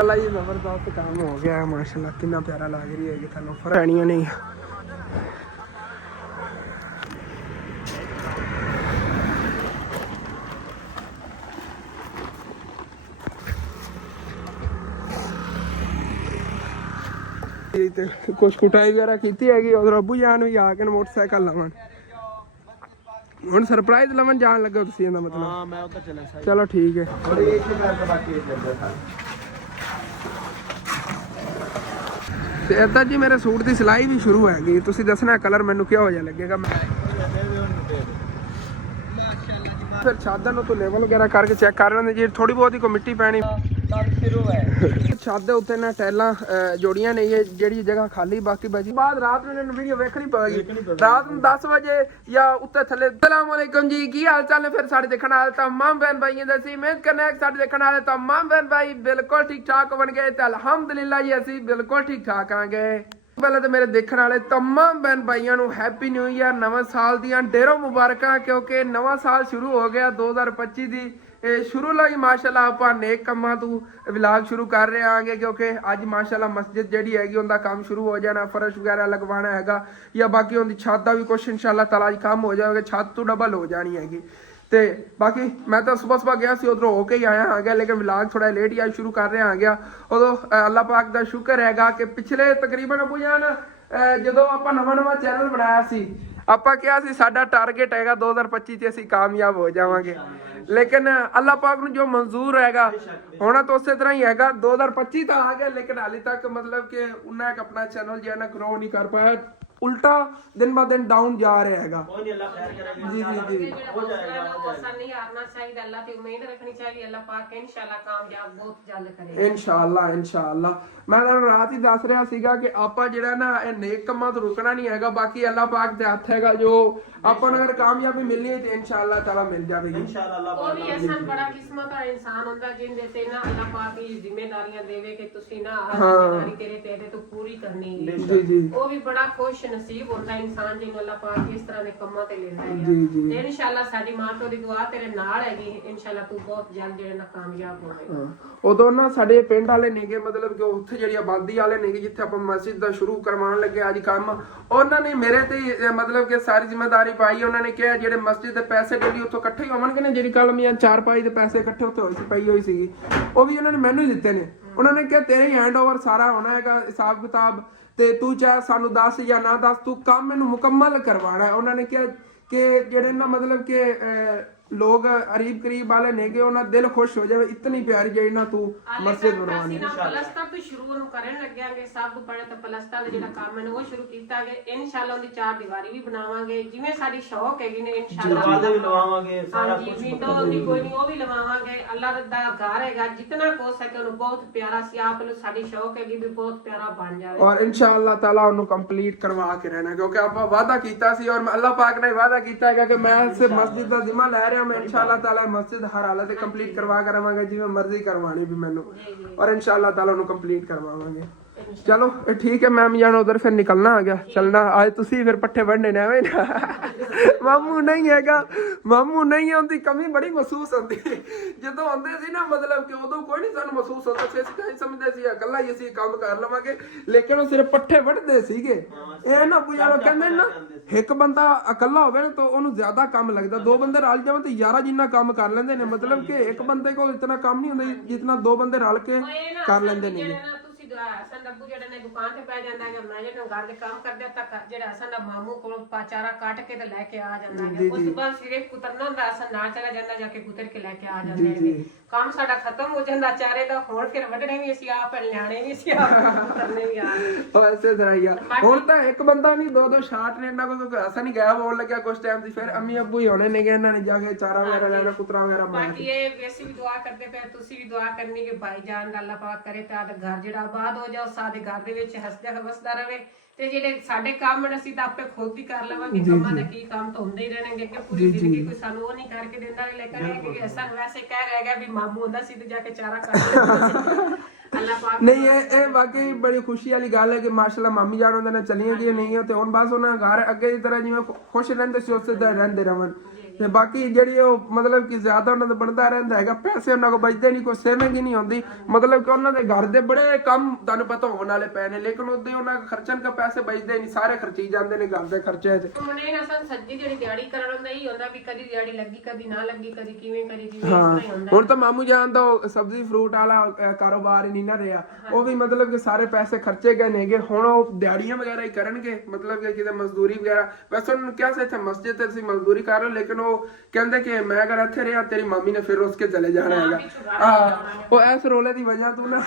अल्लाह जी जबरदस्त काम हो गया है माशाल्लाह। कितना प्यारा लग रही है कि थानू फरैनियां नहीं कुछ कुटाई वगैरह की हैगी। उधर अबू जान भी आके मोटरसाइकिल लवन ਹੁਣ ਸਰਪ੍ਰਾਈਜ਼ ਲਵਣ ਜਾਣ ਲੱਗੇ ਤੁਸੀਂ ਇਹਦਾ ਮਤਲਬ? ਹਾਂ ਮੈਂ ਉੱਧਰ ਚੱਲਾਂ ਸਾਈਡ। ਚਲੋ ਠੀਕ ਹੈ। ਤੇ ਇਦਾਂ ਜੀ ਮੇਰੇ ਸੂਟ ਦੀ ਸਿਲਾਈ ਵੀ ਸ਼ੁਰੂ ਹੈਗੀ। ਤੁਸੀਂ ਦੱਸਣਾ ਕਲਰ ਮੈਨੂੰ ਕਿਹੋ ਜਿਹਾ ਲੱਗੇਗਾ। ਫਿਰ ਛਾਦਾਂ ਨੂੰ ਤੋਂ ਲੈਵਲ ਵਗੈਰਾ ਕਰਕੇ ਚੈੱਕ ਕਰ ਲੈਂਦੇ ਜੀ। ਥੋੜੀ ਬਹੁਤੀ ਕੋ ਮਿੱਟੀ ਪੈਣੀ छत दे उत्ते ना टाइलां जोड़ियां नहीं है जेड़ी जगह खाली बाकी बची बाद रात में वीडियो वेखनी पवेगी। रात में 10 बजे या उत्ते थले। अस्सलाम वालेकुम जी की हाल चाल है? फिर साडे देखण वाले तमाम बहन भाइयों दा सी उम्मीद करने साडे देखण वाले तमाम बहन भाई बिल्कुल ठीक ठाक बन गए ते अल्हम्दुलिल्लाह जी असी बिल्कुल ठीक ठाक आंगे। पहले तो मेरे देखने वाले तमाम बहन भाइयों को हैप्पी न्यू ईयर नवे साल दियां ढेरों मुबारक क्योंकि नवा साल शुरू हो गया 2025 दी शुरू लो ही माशाल्लाह आप नेक कमां तू व्लॉग शुरू कर रहे आंगे क्योंकि अज माशाल्लाह मस्जिद जेडी हैगी उनका काम शुरू हो जाना। फर्श वगैरह लगवाना हैगा या बाकी उनकी छत का भी कुछ इंशाल्लाह ताला काम हो जाएगा। छत तो डबल हो जानी हैगी। ते बाकी मैं तो सुबह गया सी उधरों होके ही आया आ गया लेकिन व्लॉग थोड़ा लेट ही शुरू कर रहा आ गया। उदों अल्लाह पाक का शुक्र हैगा कि पिछले तकरीबन अबू जान जो आप नवा चैनल बनाया सी ਆਪਾਂ ਕਿਹਾ ਸੀ ਸਾਡਾ ਟਾਰਗੇਟ ਹੈਗਾ 2025 ਤੇ ਅਸੀਂ ਕਾਮਯਾਬ ਹੋ ਜਾਵਾਂਗੇ लेकिन अल्लाह पाक ਨੂੰ ਜੋ ਮਨਜ਼ੂਰ ਹੈਗਾ ਹੋਣਾ ਤਾਂ ਉਸੇ ਤਰ੍ਹਾਂ ਹੀ ਹੈਗਾ। 2025 ਤਾਂ ਆ ਗਿਆ लेकिन हाले तक मतलब कि उन्ना एक अपना चैनल जो है ना ग्रो नहीं कर पाया उल्टा दिन ब दिन डाउन जा रहा हैगा। जी जी जी हो जाएगा नहीं हारना चाहिए अल्लाह की उम्मीद रखनी चाहिए। अल्लाह पाक इंशाल्लाह कामयाब बहुत जल्द करेगा इंशाल्लाह इंशाल्लाह। मैं रात ही दस रहा सीगा कि ਆਪਾਂ ਜਿਹੜਾ ਨਾ ਇਹ ਨੇਕ ਕੰਮਾਂ ਤੋਂ ਰੁਕਣਾ ਨਹੀਂ ਹੈਗਾ। ਬਾਕੀ ਅੱਲਾਹ ਪਾਕ ਦੇ ਹੱਥ ਹੈਗਾ ਜੋ ਆਪਾਂ ਨੂੰ ਅਗਰ ਕਾਮਯਾਬੀ ਮਿਲਣੀ ਹੈ ਤੇ ਇਨਸ਼ਾਅੱਲਾਹ ਤਾਲਾ ਮਿਲ ਜਾਵੇਗੀ ਇਨਸ਼ਾਅੱਲਾਹ। ਉਹ ਵੀ ਅਸਲ ਬੜਾ ਕਿਸਮਤ ਦਾ ਇਨਸਾਨ ਹੁੰਦਾ ਜਿੰਦੇ ਤੇ ਨਾ ਅੱਲਾਹ ਪਾਕ ਹੀ ਜ਼ਿੰਮੇਵਾਰੀਆਂ ਦੇਵੇ ਕਿ ਤੁਸੀਂ ਨਾ ਹਰ ਜ਼ਿੰਮੇਵਾਰੀ ਤੇਰੇ ਤੇ ਇਹਦੇ ਤੋਂ ਪੂਰੀ ਕਰਨੀ ਹੈ। ਜੀ ਜੀ ਉਹ ਵੀ ਬੜਾ ਖੁਸ਼ ਨਸੀਬ ਹੁੰਦਾ ਇਨਸਾਨ ਜਿਹਨੂੰ ਅੱਲਾਹ ਪਾਕ ਇਸ ਤਰ੍ਹਾਂ ਦੇ ਕੰਮਾਂ ਤੇ ਲੈਂਦਾ ਹੈ। ਜੀ ਜੀ ਤੇ ਇਨਸ਼ਾਅੱਲਾਹ ਸਾਡੀ ਮਾਂ ਤੋਂ ਦੀ ਦੁਆ ਤੇਰੇ ਨਾਲ ਹੈਗੀ। ਇਨਸ਼ਾਅੱਲਾਹ ਤੂੰ ਬਹੁਤ ਜਲਦ ਜਿਹੜਾ ਨਾ ਕਾਮਯਾਬ ਹੋਵੇਗਾ। ਉਦੋਂ ਨਾ ਸਾਡੇ ਪਿੰਡ ਵਾਲੇ ਨੇਗੇ ਮਤਲਬ ਕਿ ਉੱਥੇ ਜਿਹੜੀ ਆਬਾਦੀ ਵਾਲੇ ਨੇਗੇ ਜਿੱਥੇ ਆਪਾਂ ਮਸਜਿਦ ਦਾ ਸ਼ੁਰੂ ਕਰਵਾਉਣ ਲੱਗੇ ਅੱਜ ਕੰਮ ਉਹਨਾਂ ਨੇ ਮੇਰੇ ਤੇ ਮਤਲਬ ਕਿ ਸਾਰੀ ਜ਼ਿੰਮੇਵਾਰੀ ਪਾਈ। ਉਹਨਾਂ ਨੇ ਕਿਹਾ ਜਿਹੜੇ ਮਸਜਿਦ ਦੇ ਪੈਸੇ ਡੇਲੀ ਉੱਥੋਂ ਇਕੱਠੇ ਹੋਣਗੇ ਨਾ ਜਿਹੜੀ ਕੱਲ ਮੀਆਂ 4 ਦੇ ਪੈਸੇ ਇਕੱਠੇ ਉੱਥੇ ਹੋਈ ਸੀ ਪਈ ਹੋਈ ਸੀਗੀ ਉਹ ਵੀ ਉਹਨਾਂ ਨੇ ਮੈਨੂੰ ਹੀ ਦਿੱਤੇ ਨੇ। ਉਹਨਾਂ ਨੇ ਕਿਹਾ ਤੇਰੇ ਹੀ ਹੈਂਡਓਵਰ ਸਾਰਾ ਹੋਣਾ ਹੈਗਾ ਹਿਸਾਬ ਕਿਤਾਬ ਤੇ ਤੂੰ ਚਾਹੇ ਸਾਨੂੰ ਦੱਸ ਜਾਂ ਨਾ ਦੱਸ ਤੂੰ ਕੰਮ ਮੈਨੂੰ ਮੁਕੰਮਲ ਕਰਵਾਉਣਾ ਹੈ। ਉਹਨਾਂ ਨੇ ਕਿਹਾ ਕਿ ਜਿਹੜੇ ਨਾ मतलब कि लोग अरीब करीब वाले नेगे उन्हें दिल खुश हो जाए इतनी प्यारी जेड़ी ना तू मस्जिद बनवानी प्लस्तर तो शुरू ਨੂੰ ਕਰਨ ਲੱਗਿਆਂਗੇ। ਸਭ ਤੋਂ ਪਹਿਲਾਂ ਤਾਂ ਪਲਸਤਰ ਦਾ ਜਿਹੜਾ ਕੰਮ ਹੈ ਉਹ ਸ਼ੁਰੂ ਕੀਤਾਗੇ ਇਨਸ਼ਾਅੱਲਾ। ਉਹਦੀ 4 ਦੀਵਾਰੀ ਵੀ ਬਣਾਵਾਂਗੇ ਜਿਵੇਂ ਸਾਡੀ ਸ਼ੌਕ ਹੈਗੀ ਨੇ ਇਨਸ਼ਾਅੱਲਾ। ਦਰਵਾਜ਼ੇ ਵੀ ਲਵਾਵਾਂਗੇ ਸਾਰਾ ਕੁਝ ਵਿੰਡੋ ਦੀ ਕੋਈ ਨਹੀਂ ਉਹ ਵੀ ਲਵਾਵਾਂਗੇ। ਅੱਲਾਹ ਦਾ ਘਰ ਹੈਗਾ ਜਿੰਨਾ ਹੋ ਸਕੇ ਉਹਨੂੰ ਬਹੁਤ ਪਿਆਰਾ ਸੀ ਆਪ ਨੂੰ ਸਾਡੀ ਸ਼ੌਕ ਹੈਗੀ ਵੀ ਬਹੁਤ ਪਿਆਰਾ ਬਣ ਜਾਵੇ ਔਰ ਇਨਸ਼ਾਅੱਲਾ ਤਾਲਾ ਉਹਨੂੰ ਕੰਪਲੀਟ ਕਰਵਾ ਕੇ ਰਹਿਣਾ ਕਿਉਂਕਿ ਆਪਾਂ ਵਾਅਦਾ ਕੀਤਾ ਸੀ ਔਰ ਅੱਲਾਹ ਪਾਕ ਨੇ ਵਾਅਦਾ ਕੀਤਾ ਹੈਗਾ ਕਿ ਮੈਂ ਇਸ ਮਸਜਿਦ ਦਾ ਜ਼ਿੰਮਾ ਲੈ ਰਿਹਾ मैं इंशाअल्लाह ताला मस्जिद हर हालत कंप्लीट करवा कर रवांगा जिवें मर्जी करवानी भी मैनू और इंशाअल्लाह ताला उन्हें कंप्लीट करवावांगे। चलो ठीक है मैम जान उधर फिर निकलना आ गया चलना आज तुसी फिर पट्ठे वढ़ने ने एवें ना मामू नहीं हैगा मामू नहीं है उनकी कमी बड़ी महसूस होती जो आंदे सी ना मतलब कि उदों कोई नहीं सानू महसूस होता सी ਅਸੀਂ ਸਮਝਦੇ ਸੀ ਇਕੱਲਾ ਹੀ ਅਸੀਂ ਕੰਮ ਕਰ ਲਵਾਂਗੇ ਲੇਕਿਨ ਉਹ ਸਿਰਫ ਪੱਠੇ ਵੱਢਦੇ ਸੀਗੇ। ਇਹ ਨਾ ਪੁਜਾਰੋ ਕਹਿੰਦੇ ਨਾ ਇੱਕ ਬੰਦਾ ਇਕੱਲਾ ਹੋਵੇ ਨਾ ਤਾਂ ਉਹਨੂੰ ਜ਼ਿਆਦਾ ਕੰਮ ਲੱਗਦਾ। ਦੋ ਬੰਦੇ ਰਲ ਜਾਵਣ ਤੇ 11 ਜਿੰਨਾ ਕੰਮ ਕਰ ਲੈਂਦੇ ਨੇ मतलब कि एक बंदे को इतना काम नहीं ਹੁੰਦਾ जितना दो बंदे रल के कर ਲੈਂਦੇ ਨੇ। हसन अबू जेडे ने दुकान ते पै जांदा है मैं जेडे घर दे काम करदे तक जेडे हसन दा मामू कोल चारा काट के ते लेके आ जांदा है उस सुबह सिर्फ कुतरना हुंदा हसन नाल चला जांदा जाके कुतर के लेके आ जांदे है। काम साडा खत्म हो जांदा चारे दा हुण फिर वडणे भी ਅਸੀਂ ਆਪ ਲਿਆਣੇ ਵੀ ਅਸੀਂ ਆਪ ਕੁਤਰਨੇ ਵੀ आ ਉਹ ਐਸੇ ਤਰ੍ਹਾਂ ਹੀ ਆ। ਹੁਣ ਤਾਂ ਇੱਕ ਬੰਦਾ ਨਹੀਂ ਦੋ ਦੋ ਸ਼ਾਟ ਨੇ ਇਹਨਾਂ ਕੋਲ ਹਸਨ ਹੀ ਗਾਇਬ ਹੋਣ ਲੱਗਿਆ ਕੁਝ ਟਾਈਮ ਦੀ ਫਿਰ ਅੰਮੀ ਅੱਬੂ ਹੀ ਹੋਣੇ ਨੇਗੇ ਇਹਨਾਂ ਨੇ ਜਾ ਕੇ ਚਾਰਾ ਵਗੈਰਾ ਲੈਣਾ ਕੁਤਰਾ ਵਗੈਰਾ ਮਾਰ ਬਾਕੀ ਇਹ ਵੈਸੀ ਵੀ ਦੁਆ ਕਰਦੇ ਪਏ ਤੁਸੀਂ ਵੀ ਦੁਆ ਕਰਨੀ ਕਿ ਭਾਈ ਜਾਨ ਦਾ ਅੱਲਾਹ ਪਾਕ ਕਰੇ ਤਾਂ ਘਰ ਜਿਹੜਾ ਆਬਾਦ ਹੋ ਜਾ ਸਾਡੇ ਘਰ ਦੇ ਵਿੱਚ ਹੱਸਦਾ ਵਸਦਾ ਰਵੇ ਤੇ ਜਿਹੜੇ ਸਾਡੇ ਕੰਮ ਨੇ ਅਸੀਂ ਤਾਂ ਆਪੇ ਖੁਦ ਹੀ ਕਰ ਲਵਾਂਗੇ। ਕੰਮਾਂ ਦਾ ਕੀ ਕੰਮ ਤਾਂ ਹੁੰਦੇ ਹੀ ਰਹਿਣਗੇ ਕਿ ਪੂਰੀ ਜ਼ਿੰਦਗੀ ਕੋਈ ਸਾਨੂੰ ਉਹ ਨਹੀਂ ਕਰਕੇ ਦਿੰਦਾ ਲੇਕਿਨ ਇਹ ਕਿ ਅਸਾਂ ਵੈਸੇ ਕਹਿ ਰਹਿ ਗਿਆ ਵੀ ਮਾਮੂ ਹੁੰਦਾ ਸੀ ਤੇ ਜਾ ਕੇ ਚਾਰਾ ਕੱਢ ਲੈਂਦਾ ਅੱਲਾਹ ਪਾਕ ਨਹੀਂ ਇਹ ਵਾਕਈ ਬੜੀ ਖੁਸ਼ੀ ਵਾਲੀ ਗੱਲ ਹੈ ਕਿ ਮਾਸ਼ਾਅੱਲਾ ਮਾਮੀ ਜਾਨ ਉਹਨਾਂ ਨੇ ਚਲੀਆਂ ਗਈਆਂ ਨਹੀਂ ਤੇ ਹੁਣ ਬਸ ਉਹਨਾਂ ਘਰ ਅੱਗੇ ਦੀ ਤਰ੍ਹਾਂ ਜਿਵੇਂ ਖੁਸ਼ ਰਹਿੰਦੇ ਸੀ ਉਸੇ ਤਰ੍ਹਾਂ ਰਹਿੰਦੇ ਰਹਿਣ ਤੇ ਬਾਕੀ ਜਿਹੜੀ ਉਹ ਮਤਲਬ ਕਿ ਜ਼ਿਆਦਾ ਉਹਨਾਂ ਦਾ ਬਣਦਾ ਰਹਿੰਦਾ ਹੈਗਾ, ਪੈਸੇ ਉਹਨਾਂ ਕੋ ਬਚਦੇ ਨਹੀਂ, ਕੋਈ ਸੇਵਿੰਗ ਹੀ ਨਹੀਂ ਹੁੰਦੀ। ਮਤਲਬ ਕਿ ਉਹਨਾਂ ਦੇ ਘਰ ਦੇ ਬੜੇ ਕੰਮ ਤੁਹਾਨੂੰ ਪਤਾ ਹੋਣ ਵਾਲੇ ਪਏ ਨੇ, ਲੇਕਿਨ ਉਹਦੇ ਉਹਨਾਂ ਖਰਚਣ ਕਾ ਪੈਸੇ ਬਚਦੇ ਨਹੀਂ, ਸਾਰੇ ਖਰਚੀ ਜਾਂਦੇ ਨੇ ਘਰ ਦੇ ਖਰਚੇ 'ਚ। ਮਨੇ ਨਾ ਸੱਜੀ ਜਿਹੜੀ ਦਿਹਾੜੀ ਕਰਨ ਹੁੰਦਾ ਹੀ ਹੁੰਦਾ ਵੀ ਕਦੀ ਦਿਹਾੜੀ ਲੱਗੀ ਕਦੀ ਨਾ ਲੱਗੀ, ਕਦੀ ਕਿਵੇਂ ਕਰੀ ਜਿਵੇਂ ਹਾਂ ਹੁਣ ਤਾਂ ਮਾਮੂ ਜਾਨ ਦਾ ਸਬਜ਼ੀ ਫਰੂਟ ਵਾਲਾ ਕਾਰੋਬਾਰ ਹੀ ਨਹੀਂ ਨਾ ਰਿਹਾ, ਉਹ ਵੀ ਮਤਲਬ ਕਿ ਸਾਰੇ ਪੈਸੇ ਖਰਚੇ ਗਏ ਨੇਗੇ। ਹੁਣ ਉਹ ਦਿਹਾੜੀਆਂ ਵਗੈਰਾ ਹੀ ਕਰਨਗੇ, ਮਤਲਬ ਕਿ ਕਿਤੇ ਮਜ਼ਦੂਰੀ ਵਗੈਰਾ। ਵੈਸੇ ਉਹਨਾਂ ਨੂੰ ਕਿਹਾ ਸੀ ਇੱਥੇ ਮਸਜਿਦ ਤੇ ਤੁਸੀਂ ਮਜ਼ਦੂਰੀ ਕਰ ਲਓ, ਲੇਕਿਨ ਉਹ ਕਹਿੰਦੇ ਕਿ ਮੈਂ ਅਗਰ ਇੱਥੇ ਰਿਹਾ ਤੇਰੀ ਮਾਮੀ ਨੇ ਫਿਰ ਉਸ ਕੇ ਚਲੇ ਜਾਣਾ ਹੈਗਾ। ਉਹ ਇਸ ਰੋਲੇ ਦੀ ਵਜ੍ਹਾ ਤੋਂ ਨਾ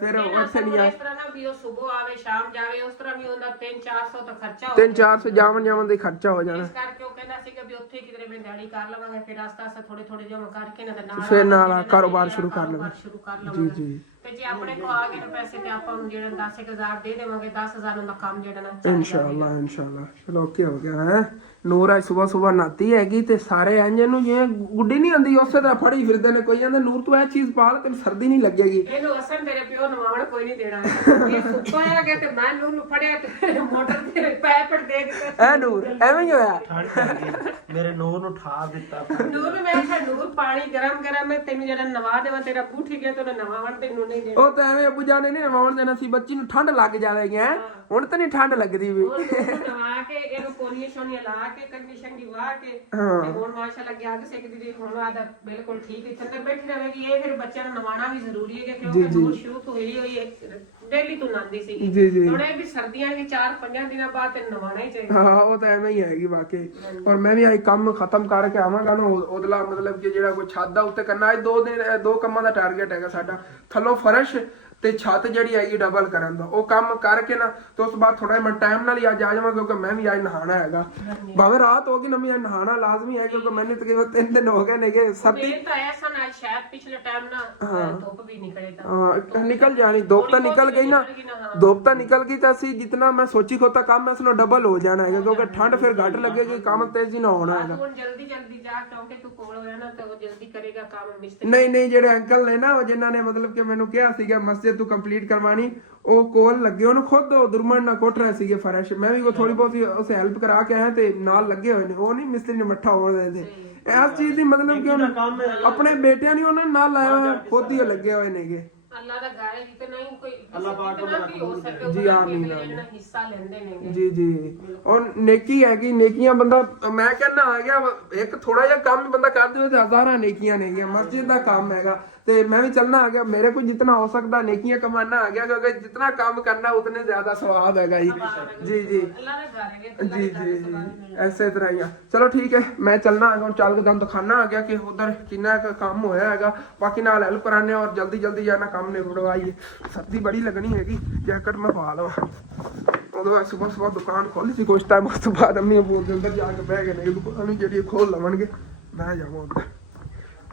ਫਿਰ ਉੱਥੇ ਨਹੀਂ ਆਏ। ਇਸ ਤਰ੍ਹਾਂ ਨਾ ਵੀ ਉਹ ਸਵੇਰ ਆਵੇ ਸ਼ਾਮ ਜਾਵੇ, ਉਸ ਤਰ੍ਹਾਂ ਵੀ ਉਹਦਾ 300-400 ਤਾਂ ਖਰਚਾ ਹੋ 300-400 ਜਾਵਣ ਦੇ ਖਰਚਾ ਹੋ ਜਾਣਾ। ਇਸ ਕਰਕੇ ਉਹ ਕਹਿੰਦਾ ਸੀਗਾ ਵੀ ਉੱਥੇ ਕਿਧਰੇ ਮੈਂ ਦਿਹਾੜੀ ਕਰ ਲਵਾਂਗੇ, ਫਿਰ ਆਸਤਾ ਥੋੜੇ ਜਿਹਾ ਕਰਕੇ ਨਾ ਨਾਲ ਫਿਰ ਨਾਲ ਕਾਰੋਬਾਰ ਸ਼ੁਰੂ ਕਰ ਲਵਾਂਗੇ। ਜੀ ਜੀ ਤੇ ਜੇ ਆਪਣੇ ਕੋ ਆ ਗਏ ਪੈਸੇ ਤੇ ਆਪਾਂ ਨੂੰ ਜਿਹੜਾ 10,000 ਦੇ ਦੇਵਾਂਗੇ, 10,000 ਦਾ ਕੰਮ ਜਿਹੜਾ ਨਾ ਇਨਸ਼ਾਅੱਲਾ ਚਲੋ ਓਕੇ ਹੋ ਗਿਆ ਹੈ। ਨੂਰ ਅੱਜ ਸਵੇਰ ਨਾਤੀ ਹੈਗੀ ਤੇ ਸਾਰੇ ਇੰਜ ਨੂੰ ਜਿਵੇਂ ਗੁੱਡੀ ਨਹੀਂ ਆਉਂਦੀ ਉਸੇ ਤਰ੍ਹਾਂ ਫੜੀ ਫਿਰਦੇ ਨੇ। ਕੋਈ ਕਹਿੰਦਾ ਨੂਰ ਤੂੰ ਇਹ ਚੀਜ਼ ਪਾ ਲੈ ਤੈਨੂੰ ਸਰਦੀ ਨਹੀਂ ਲੱਗੇਗੀ। ਇਹਨੂੰ ਅਸਲ ਤੇਰੇ ਪਿਓ ਨਵਾਉਣ ਕੋਈ ਨਹੀਂ ਦੇਣਾ, ਇਹ ਸੁੱਕਾ ਆ ਗਿਆ ਤੇ ਮੈਂ ਨੂਰ ਨੂੰ ਫੜਿਆ ਤੇ ਮੋਟਰ ਤੇ ਪੈਪਟ ਦੇ ਦਿੱਤਾ। ਇਹ ਨੂਰ ਐਵੇਂ ਹੀ ਹੋਇਆ, ਮੇਰੇ ਨੂਰ ਨੂੰ ਠਾ ਦਿੱਤਾ। ਨੂਰ ਨੂੰ ਮੈਂ ਕਿਹਾ ਨੂਰ ਪਾਣੀ ਗਰਮ ਹੈ, ਤੈਨੂੰ ਜਿਹੜਾ ਨਵਾ ਦੇਵਾਂ ਤੇਰਾ ਬੂਠੀ ਗਿਆ ਤੇ ਉਹਨੇ ਨਵਾਉਣ ਤੈਨੂੰ ਨਹੀਂ ਦੇਣਾ। ਉਹ ਤਾਂ ਐਵੇਂ ਅੱਬੂ ਜਾਨ ਨੇ ਨਵਾਉਣ ਦੇਣਾ ਸੀ, ਬੱਚੀ ਨੂੰ ਠੰਡ ਲੱਗ ਜਾਵੇਗੀ। ਹੁਣ ਤਾਂ ਨਹੀਂ ਠੰਡ ਲੱਗਦੀ ਵੀ। ਨਵਾ ਕੇ ਇਹਨੂੰ ਕੋਲੀਆਂ ਸ਼ੋਨੀਆਂ ਲਾ ਕੇ ਕੰਡੀਸ਼ਨ ਦੀ ਵਾਹ ਕੇ ਤੇ ਹੁਣ ਮਾਸ਼ਾਅੱਲਾ ਗਿਆ ਕਿ ਸਿੱਖਦੀ ਦੀ ਹੁਣ ਆਦਾ ਬਿਲਕੁਲ ਠੀਕ ਇੱਥੇ ਤੇ ਬੈਠੀ ਰਹੇਗੀ। ਇਹ ਫਿਰ ਬੱਚਿਆਂ ਨੂੰ ਨਵਾਉਣਾ ਵੀ ਜ਼ਰੂਰੀ ਹੈ ਕਿਉਂਕਿ ਨੂਰ ਸ਼ੁਰੂ ਤੋਂ ਹੋਈ ਡੇਲੀ ਤੋਂ ਨਾਂਦੀ ਸੀ। ਹੁਣ ਇਹ ਵੀ ਸਰਦੀਆਂ ਦੀ 4-5 ਦਿਨਾਂ ਬਾਅਦ ਤੇ ਨਵਾਉਣਾ ਹੀ ਚਾਹੀਦਾ। ਹਾਂ ਉਹ ਤਾਂ ਐਵੇਂ ਹੀ ਹੈਗੀ ਵਾਕਈ। ਔਰ ਮੈਂ ਵੀ ਇਹ ਕੰਮ ਖਤਮ ਕਰਕੇ ਆਵਾਂਗਾ ਨਾ ਉਹਦਲਾ ਮਤਲਬ ਕਿ ਜਿਹੜਾ ਕੋਈ ਛੱਤ ਦਾ ਉੱਤੇ ਕਰਨਾ, ਇਹ 2 ਕੰਮਾਂ ਦਾ ਟਾਰਗੇਟ ਹੈਗਾ ਸਾਡਾ। ਥੱਲੋਂ ਫਰਸ਼ ਤੇ ਛੱਤ ਜਿਹੜੀ ਹੈਗੀ ਡਬਲ ਕਰਨ ਦਾ, ਉਹ ਕੰਮ ਕਰਕੇ ਨਾ ਤੇ ਉਸ ਤੋਂ ਬਾਅਦ ਥੋੜਾ ਜਿਹਾ ਟਾਈਮ ਨਾਲ ਹੀ ਅੱਜ ਆ ਜਾਵਾਂ ਕਿਉਂਕਿ ਮੈਂ ਵੀ ਅੱਜ ਨਹਾਣਾ ਹੈਗਾ। ਭਾਵੇਂ ਰਾਤ ਹੋ ਗਈ ਨਾ, ਮੈਂ ਨਹਾਣਾ ਲਾਜ਼ਮੀ ਹੈ ਕਿਉਂਕਿ ਮੈਨੂੰ ਤਕਰੀਬਨ 3 ਦਿਨ ਹੋ ਗਏ ਨੇਗੇ। ਸਰਦੀ ਤਾਂ ਐਸਾ ਨਾ ਸ਼ਾਇਦ ਪਿਛਲੇ ਟਾਈਮ ਨਾ ਧੁੱਪ ਵੀ ਨਿਕਲੇ ਤਾਂ ਨਿਕਲ ਜਾਣੀ, ਧੁੱਪ ਤਾਂ ਨਿਕਲ ਗਈ ਨਾ, ਧੁੱਪ ਤਾਂ ਨਿਕਲ ਗਈ ਤਾਂ ਅਸੀਂ ਜਿਤਨਾ ਮੈਂ ਸੋਚੀ ਖੋਤਾ ਕੰਮ ਇਸ ਨੂੰ ਡਬਲ ਹੋ ਜਾਣਾ ਹੈਗਾ ਕਿਉਂਕਿ ਠੰਡ ਫਿਰ ਘੱਟ ਲੱਗੇਗੀ, ਕੰਮ ਤੇਜ਼ੀ ਨਾਲ ਹੋਣਾ ਹੈਗਾ। ਹੁਣ ਜਲਦੀ ਜਾ ਕਿਉਂਕਿ ਤੂੰ ਕੋਲ ਹੋਇਆ ਨਾ ਤਾਂ ਉਹ ਜਲਦੀ ਕਰੇਗਾ ਕੰਮ ਮਿਸਤਰੀ। ਨਹੀਂ ਜਿਹੜੇ ਅੰਕਲ ਨੇ ਨਾ, ਜਿਨ੍ਹਾਂ ਨੇ ਮਤਲਬ ਕਿ ਮੈਨੂੰ ਕਿਹਾ ਸੀਗਾ ਮਸਜਿਦ ਤੂੰ ਕੰਪਲੀਟ ਕਰਵਾਣੀ, ਉਹ ਕੋਲ ਲੱਗੇ, ਉਹਨੂੰ ਖੁਦ ਦੁਰਮਣ ਨਾਲ ਕੋਟ ਰਹੇ ਸੀਗੇ ਫਰਸ਼। ਮੈਂ ਵੀ ਥੋੜੀ ਬਹੁਤੀ ਉਸੇ ਹੈਲਪ ਕਰਾ ਕੇ ਆਇਆ ਤੇ ਨਾਲ ਲੱਗੇ ਹੋਏ ਨੇ, ਉਹ ਨਹੀਂ ਮਿਸਤਰੀ ਨੇ ਮੱਠਾ ਹੋਣ ਦੇ ਇਸ ਚੀਜ਼ ਦੀ ਮਤਲਬ ਕਿ ਆਪਣੇ ਬੇਟਿਆਂ ਨੇ ਉਹਨਾਂ ਨਾਲ ਲਾਇਆ ਹੋਇਆ, ਖੁਦ ਹੀ ਲੱਗੇ ਹੋਏ ਨੇਗੇ। ਅੱਲਾਹ ਦਾ ਘਰ ਹੈ ਜਿੱਤੇ ਨਹੀਂ ਕੋਈ ਅੱਲਾਹ ਪਾਕ ਇਤਨਾ ਵੀ ਹੋ ਸਕੇ ਜੀ ਆਮੀਨ ਹਿੱਸਾ ਲੈਂਦੇ ਨੇਗੇ। ਜੀ ਔਰ ਨੇਕੀ ਹੈਗੀ, ਨੇਕੀਆਂ ਬੰਦਾ ਮੈਂ ਕਹਿੰਦਾ ਆ ਗਿਆ ਇੱਕ ਥੋੜਾ ਜਿਹਾ ਕੰਮ ਬੰਦਾ ਕਰ ਦੇਵੇ ਤੇ ਹਜ਼ਾਰਾਂ ਨੇਕੀਆਂ ਨੇਗੀਆਂ। ਮਸਜਿਦ ਦਾ ਕੰਮ ਹੈਗਾ ਤੇ ਮੈਂ ਵੀ ਚੱਲਣਾ ਆ ਗਿਆ, ਮੇਰੇ ਕੋਲ ਜਿੰਨਾ ਹੋ ਸਕਦਾ ਨੇਕੀਆਂ ਕਮਾਨਾ ਆ ਗਿਆ ਕਿਉਂਕਿ ਜਿੰਨਾ ਕੰਮ ਕਰਨਾ ਉਤਨੇ ਜ਼ਿਆਦਾ ਸਵਾਬ ਹੈਗਾ ਜੀ। ਜੀ ਅੱਲਾਹ ਦਾ ਘਰ ਹੈ ਜੀ ਐਸੇ ਤਰ੍ਹਾਂ ਹੀ ਆ। ਚਲੋ ਠੀਕ ਹੈ, ਮੈਂ ਚੱਲਣਾ ਹੈਗਾ, ਚੱਲ ਕੇ ਤੁਹਾਨੂੰ ਦਿਖਾਣਾ ਆ ਗਿਆ ਕਿ ਉਧਰ ਕਿੰਨਾ ਕੰਮ ਹੋਇਆ ਹੈਗਾ। ਬਾਕੀ ਨਾਲ ਹੈਲਪ ਕਰਾਣੇ ਔਰ ਜਲਦੀ ਜਾਣਾ ਕੰਮ ਨਿਬੜਵਾਈਏ। ਸਰਦੀ ਬੜੀ ਲੱਗਣੀ ਹੈਗੀ, ਜੈਕਟ ਮੈਂ ਪਾ ਲਵਾਂ। ਉਹਦੇ ਬਾਅਦ ਸਵੇਰ ਦੁਕਾਨ ਖੋਲੀ ਸੀ ਕੁਛ ਟਾਈਮ, ਉਸ ਤੋਂ ਬਾਅਦ ਅੰਮੀ ਅਬੂ ਦੇ ਅੰਦਰ ਜਾ ਕੇ ਬਹਿ ਗਏ ਨੇ, ਦੁਕਾਨ ਜਿਹੜੀ ਖੋਲ ਲਵਣਗੇ, ਮੈਂ ਜਾਵਾਂ ਉੱਧਰ।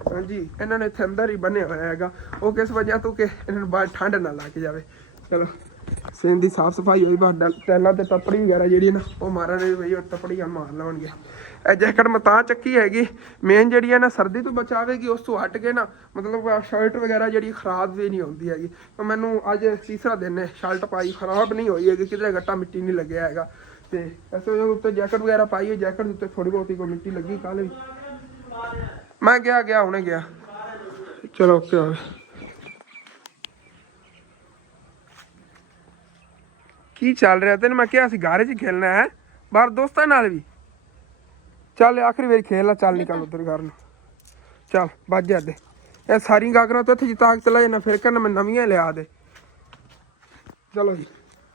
ਹਾਂਜੀ ਇਹਨਾਂ ਨੇ ਇੱਥੇ ਅੰਦਰ ਹੀ ਬੰਨਿਆ ਹੋਇਆ ਹੈਗਾ, ਉਹ ਕਿਸ ਵਜ੍ਹਾ ਤੋਂ ਕਿ ਇਹਨਾਂ ਨੂੰ ਬਾਹਰ ਠੰਡ ਨਾ ਲੱਗ ਜਾਵੇ। ਚਲੋ ਸੇਨ ਦੀ ਸਾਫ ਸਫਾਈ ਹੋਈ, ਬਾਹਰ ਟੈਲਾਂ ਤੇ ਟੱਪੜੀ ਵਗੈਰਾ ਜਿਹੜੀ ਨਾ ਉਹ ਮਾਰਾਂਗੇ ਬਈ, ਉਹ ਟੱਪੜੀਆਂ ਮਾਰ ਲਵਣਗੇ। ਇਹ ਜੈਕਟ ਮੈਂ ਤਾਂ ਚੱਕੀ ਹੈਗੀ ਮੇਨ ਜਿਹੜੀ ਹੈ ਨਾ ਸਰਦੀ ਤੋਂ ਬਚਾਵੇਗੀ, ਉਸ ਤੋਂ ਹਟ ਕੇ ਨਾ ਮਤਲਬ ਸ਼ਰਟ ਵਗੈਰਾ ਜਿਹੜੀ ਖਰਾਬ ਵੀ ਨਹੀਂ ਹੁੰਦੀ ਹੈਗੀ। ਮੈਨੂੰ ਅੱਜ ਤੀਸਰਾ ਦਿਨ ਹੈ ਸ਼ਰਟ ਪਾਈ, ਖਰਾਬ ਨਹੀਂ ਹੋਈ ਹੈਗੀ, ਕਿਧਰੇ ਗੱਟਾ ਮਿੱਟੀ ਨਹੀਂ ਲੱਗਿਆ ਹੈਗਾ। ਤੇ ਐਸੇ ਉੱਤੇ ਜੈਕਟ ਵਗੈਰਾ ਪਾਈ ਹੈ, ਜੈਕਟ ਦੇ ਉੱਤੇ ਥੋੜੀ ਬਹੁਤੀ ਕੋਈ ਮਿੱਟੀ ਲੱਗੀ ਕੱਲ ਵੀ। ਮੈਂ ਗਿਆ ਹੁਣੇ ਗਿਆ। ਚਲੋ ਓਕੇ ਹੋ ਕੀ ਚੱਲ ਰਿਹਾ ਤੈਨੂੰ ਮੈਂ ਕਿਹਾ ਸੀ ਘਰ 'ਚ ਖੇਲਣਾ ਹੈ, ਬਾਹਰ ਦੋਸਤਾਂ ਨਾਲ ਵੀ ਚੱਲ ਆਖਰੀ ਵਾਰੀ ਖੇਲ ਲਾ, ਚੱਲ ਨਿਕਲ ਉਧਰ ਘਰ ਨੂੰ, ਚੱਲ ਵੱਜ ਜਾ ਦੇ। ਇਹ ਸਾਰੀ ਗਾਗਰਾਂ ਤੋਂ ਇੱਥੇ ਜਿੱਤਾ ਕੇ ਚਲਾ ਜਾਣਾ, ਫਿਰ ਕਹਿੰਦਾ ਮੈਂ ਨਵੀਆਂ ਲਿਆ ਦੇ। ਚਲੋ ਜੀ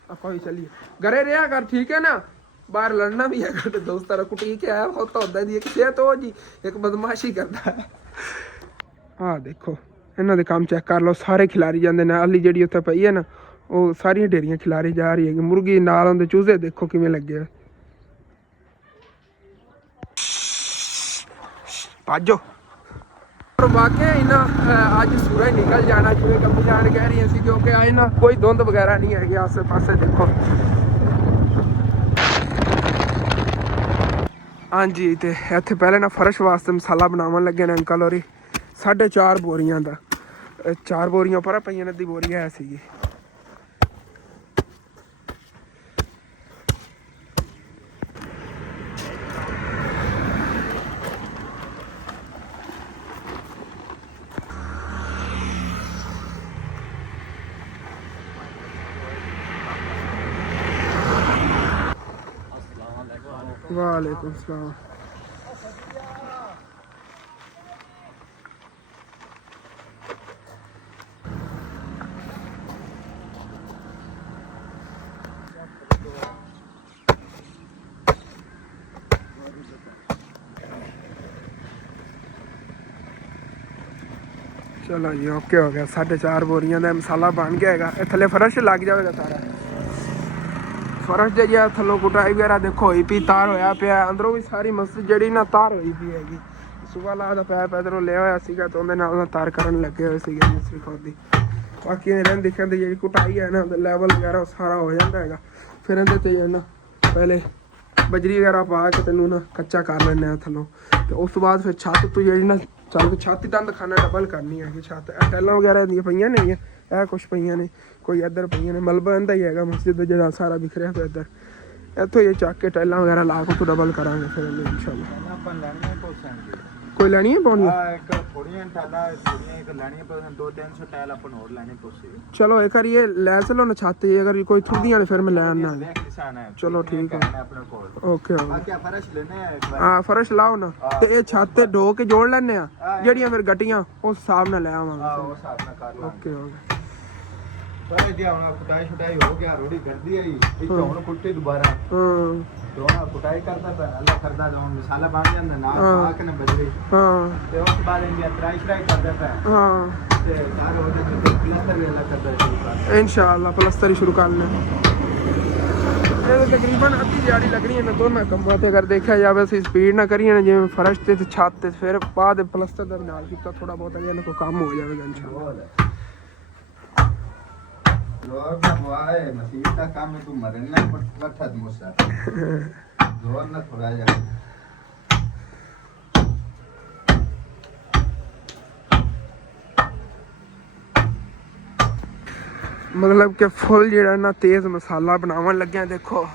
ਆਪਾਂ ਵੀ ਚੱਲੀਏ, ਘਰੇ ਰਿਹਾ ਕਰ ਠੀਕ ਹੈ ਨਾ, ਬਾਹਰ ਲੜਨਾ ਵੀ ਹੈਗਾ ਤੇ ਦੋਸਤਾਂ ਨਾਲ ਕੁੱਟੀ ਕੇ ਆਇਆ ਉਹ ਤਾਂ ਉਦਾਂ ਦੀ ਇੱਕ ਸਿਹਤ ਹੋ ਜੀ, ਇੱਕ ਬਦਮਾਸ਼ੀ ਕਰਦਾ। ਆਹ ਦੇਖੋ ਇਹਨਾਂ ਦੇ ਕੰਮ ਚੈੱਕ ਕਰ ਲਓ, ਸਾਰੇ ਖਿਲਾਰੀ ਜਾਂਦੇ ਨੇ। ਆਲੀ ਜਿਹੜੀ ਉੱਥੇ ਪਈ ਹੈ ਨਾ, ਉਹ ਸਾਰੀਆਂ ਢੇਰੀਆਂ ਖਿਲਾਰੀ ਜਾ ਰਹੀ ਹੈਗੀ। ਮੁਰਗੀ ਨਾਲ ਉਹਦੇ ਚੂਜ਼ੇ ਦੇਖੋ ਕਿਵੇਂ ਲੱਗੇ, ਭਾਜੋ। ਵਾਕਿਆ ਹੀ ਨਾ ਅੱਜ ਸੂਰਜ ਨਿਕਲ ਜਾਣਾ ਜਿਵੇਂ ਕੰਮੀ ਜਾਣ ਕਹਿ ਰਹੀ ਸੀ, ਕਿਉਂਕਿ ਆਏ ਨਾ ਕੋਈ ਧੁੰਦ ਵਗੈਰਾ ਨਹੀਂ ਹੈਗੀ ਆਸੇ ਪਾਸੇ ਦੇਖੋ। ਹਾਂਜੀ ਤੇ ਇੱਥੇ ਪਹਿਲੇ ਨਾ ਫਰਸ਼ ਵਾਸਤੇ ਮਸਾਲਾ ਬਣਾਉਣ ਲੱਗੇ ਨੇ ਅੰਕਲ ਹੋਰੀ। 4.5 ਬੋਰੀਆਂ ਦਾ, 4 ਬੋਰੀਆਂ ਪਰ ਪਈਆਂ ਨੇ, ਅੱਧੀ ਬੋਰੀ ਹੈ ਸੀਗੀ। वालेकुम सलाम। चलो जी ओके हो गया। 4.5 बोरियां का मसाला बन गया हैगा। थले फर्श लग जाएगा सारा फर्श जे थलों कुटाई वगैरह देखो होई पी तार होया पिया अंदरों भी सारी मस्जिद जड़ी ना तार होई पी हैगी। सुबह लादा पैप इधरों लिया होया सीगा तो उहदे नाल तार करन लगे हुए सीगे मिस्त्री खोदी। बाकी रहंदी दिखंदी जी कुटाई है ना लेवल वगैरह सारा हो जाता हैगा। फिर इहदे ते ना पहले बजरी वगैरह पा के तेनू ना कच्चा कर लैने थलों ते उस बाद फिर छत तू जी ना चल छत तंद खाना डबल करनी है कि छत टैलां वगैरह दी पईयां नहीं है ਇਹ ਕੁਛ ਪਈਆਂ ਨੇ ਕੋਈ ਇੱਧਰ ਪਈਆਂ ਨੇ ਮਲਬਾ ਇਹਦਾ ਹੀ ਹੈਗਾ ਮਸਜਿਦ ਦਾ ਜਿਹੜਾ ਸਾਰਾ ਵਿਖਰਿਆ ਪਿਆ ਇੱਧਰ ਇੱਥੋਂ ਇਹ ਚੱਕ ਕੇ ਟਾਈਲਾਂ ਵਗੈਰਾ ਲਾ ਕੇ ਤੋਂ ਡਬਲ ਕਰਾਂਗੇ ਫਿਰ ਇਨਸ਼ਾਅੱਲਾ। ਆਪਾਂ ਲੈਣੀਆਂ ਪੋਸਾਂਗੇ ਕੋਈ ਲੈਣੀ ਹੈ ਪਾਉਣੀ ਆ ਇੱਕ ਥੋੜੀਆਂ ਟਾਈਲਾਂ ਥੋੜੀਆਂ ਇੱਕ ਲੈਣੀਆਂ ਪਰ 200-300 ਟਾਈਲ ਆਪਾਂ ਹੋਰ ਲੈਣੇ ਪੋਸੇ। ਚਲੋ ਇੱਕ ਵਾਰੀ ਇਹ ਲੈ ਚਲੋ ਨਾ ਛੱਤ ਜੇ ਅਗਰ ਕੋਈ ਥੁੱਦੀਆਂ ਨੇ ਫਿਰ ਮੈਂ ਲੈ ਆਣਾ। ਚਲੋ ਠੀਕ ਹੈ ਆਪਣੇ ਕੋਲ ਓਕੇ ਹੋ ਬਾਕੀ ਫਰਸ਼ ਲੈਣੇ ਆ ਇੱਕ ਵਾਰ। ਹਾਂ ਫਰਸ਼ ਲਾਓ ਨਾ ਤੇ ਇਹ ਛੱਤ ਤੇ ਢੋ ਕੇ ਜੋੜ ਲੈਣੇ ਆ ਜਿਹੜੀਆਂ ਫਿਰ ਗੱਟੀਆਂ ਉਸ ਹਿਸਾਬ ਨਾਲ ਲੈ ਆਵਾਂਗੇ। ਹਾਂ ਉਸ ਹਿਸਾਬ ਨਾਲ ਕਰ ਲਾਂਗੇ। ਓਕੇ ਹੋ ਗਿਆ। ਭਾਈ ਜੀ ਹੁਣ ਕੁਟਾਈ ਛੁਟਾਈ ਹੋ ਗਿਆ ਰੋੜੀ ਕਰਦੀ ਆਈ ਇਹ ਹੁਣ ਕੁੱਟੀ ਦੁਬਾਰਾ ਹਾਂ ਦੋਣਾ ਕੁਟਾਈ ਕਰਦਾ ਤਾਂ ਅੱਲਾ ਕਰਦਾ ਜਦੋਂ ਮਸਾਲਾ ਬਣ ਜਾਂਦਾ ਨਾ ਆ ਕੇ ਨਾ ਬਜਰੀ ਹਾਂ ਤੇ ਉਸ ਤੋਂ ਬਾਅਦ ਇਹ ਟਰਾਈ ਸ਼ਰਾਈ ਕਰਦਾ ਤਾਂ ਹਾਂ ਤੇ ਸਾਰ ਹੋ ਜੇ ਤੇ ਪਲਸਤਰ ਵੀ ਅੱਲਾ ਕਰਦਾ ਸ਼ੁਰੂ ਕਰ इंशाअल्लाह प्लस्तर ही शुरू कर लें। ये तकरीबन अद्धी दिहाड़ी लगनी है ना दोनों कंमां ते अगर देखा जाए असं स्पीड ना करिए ना जिवें फर्श ते छत ते फिर बाद प्लस्तर दा नाल कीता थोड़ा बहुत अगर कोई काम हो जाएगा इंशाअल्लाह। जोर ना हुआए मसीह का काम है तू मरना वक्त मुसा जोर ना थोड़ा जा मतलब कि फुल ਜਿਹੜਾ ਨਾ ਤੇਜ਼ ਮਸਾਲਾ ਬਣਾਉਣ ਲੱਗਿਆ ਦੇਖੋ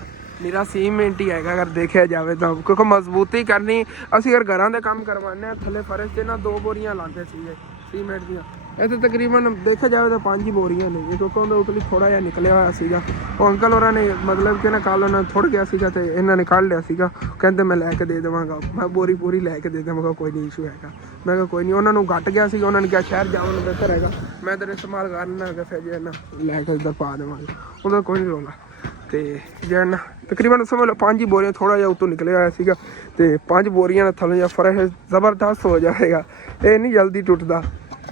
ਨਿਰਾ ਸੀਮੈਂਟ ਹੀ ਹੈਗਾ ਅਗਰ ਦੇਖਿਆ ਜਾਵੇ ਤਾਂ ਕਿਉਂਕਿ ਮਜ਼ਬੂਤੀ ਕਰਨੀ ਅਸੀਂ ਅਗਰ ਘਰਾਂ ਦੇ ਕੰਮ ਕਰਵਾਉਂਦੇ ਆ ਥੱਲੇ ਫਰਸ਼ ਤੇ ਨਾ 2 ਬੋਰੀਆਂ ਲਾਉਂਦੇ ਸੀਗੇ ਸੀਮੈਂਟ ਦੀਆਂ ਇਹ ਤਾਂ ਤਕਰੀਬਨ ਦੇਖਿਆ ਜਾਵੇ ਤਾਂ 5 ਹੀ ਬੋਰੀਆਂ ਨੇ ਕਿਉਂਕਿ ਉਹਦੇ ਉਤਲੀ ਥੋੜਾ ਜਿਹਾ ਨਿਕਲਿਆ ਹੋਇਆ ਸੀਗਾ ਉਹ ਅੰਕਲ ਹੋਰਾਂ ਨੇ ਮਤਲਬ ਕਿ ਨਾ ਕੱਲ ਉਹਨਾਂ ਥੁੜ ਗਿਆ ਸੀਗਾ ਤੇ ਇਹਨਾਂ ਨੇ ਕੱਢ ਲਿਆ ਸੀਗਾ ਕਹਿੰਦੇ ਮੈਂ ਲੈ ਕੇ ਦੇ ਦੇਵਾਂਗਾ ਮੈਂ ਬੋਰੀ ਪੂਰੀ ਲੈ ਕੇ ਦੇ ਦੇਵਾਂਗਾ ਕੋਈ ਨਹੀਂ ਇਸ਼ੂ ਹੈਗਾ। ਮੈਂ ਕਿਹਾ ਕੋਈ ਨਹੀਂ ਉਹਨਾਂ ਨੂੰ ਘਟ ਗਿਆ ਸੀਗਾ ਉਹਨਾਂ ਨੇ ਕਿਹਾ ਸ਼ਹਿਰ ਜਾਣ ਨੂੰ ਬਿਹਤਰ ਹੈਗਾ ਮੈਂ ਤੇਰੇ ਇਸਤੇਮਾਲ ਕਰਨਾ ਹੈਗਾ ਫਿਰ ਜੇ ਨਾ ਲੈ ਕੇ ਇੱਧਰ ਪਾ ਦੇਵਾਂਗੇ ਉਹਦਾ ਕੋਈ ਨਹੀਂ ਰੋਲਾ। ਤੇ ਜਿਹੜਾ ਨਾ ਤਕਰੀਬਨ ਸਮਝ ਲਓ 5 ਹੀ ਬੋਰੀਆਂ ਥੋੜਾ ਜਿਹਾ ਉੱਤੋਂ ਨਿਕਲਿਆ ਹੋਇਆ ਸੀਗਾ ਤੇ 5 ਬੋਰੀਆਂ ਨਾਲ ਥੱਲੇ ਜਾਂ ਫਰਸ਼ ਜ਼ਬਰਦਸਤ ਹੋ ਜਾਏਗਾ ਇਹ ਨਹੀਂ ਜਲਦੀ ਟੁੱਟਦਾ।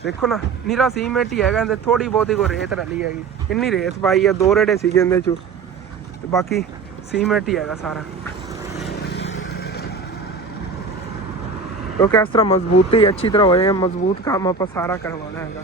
ਦੇਖੋ ਨਾ ਨੀਰਾ ਸੀਮੈਂਟ ਹੀ ਹੈਗਾ ਇਹਦੇ ਥੋੜੀ ਬਹੁਤੀ ਕੋਈ ਰੇਤ ਰਲੀ ਹੈਗੀ ਇੰਨੀ ਰੇਤ ਪਾਈ ਆ 2 ਰੇੜੇ ਸੀਗੇ ਇਹਦੇ ਚੋਂ ਤੇ ਬਾਕੀ ਸੀਮੈਂਟ ਹੀ ਹੈਗਾ ਸਾਰਾ ਕਿਉਂਕਿ ਇਸ ਤਰ੍ਹਾਂ ਮਜ਼ਬੂਤੀ ਅੱਛੀ ਤਰ੍ਹਾਂ ਹੋਏ ਮਜ਼ਬੂਤ ਕੰਮ ਆਪਾਂ ਸਾਰਾ ਕਰਵਾਉਣਾ ਹੈਗਾ।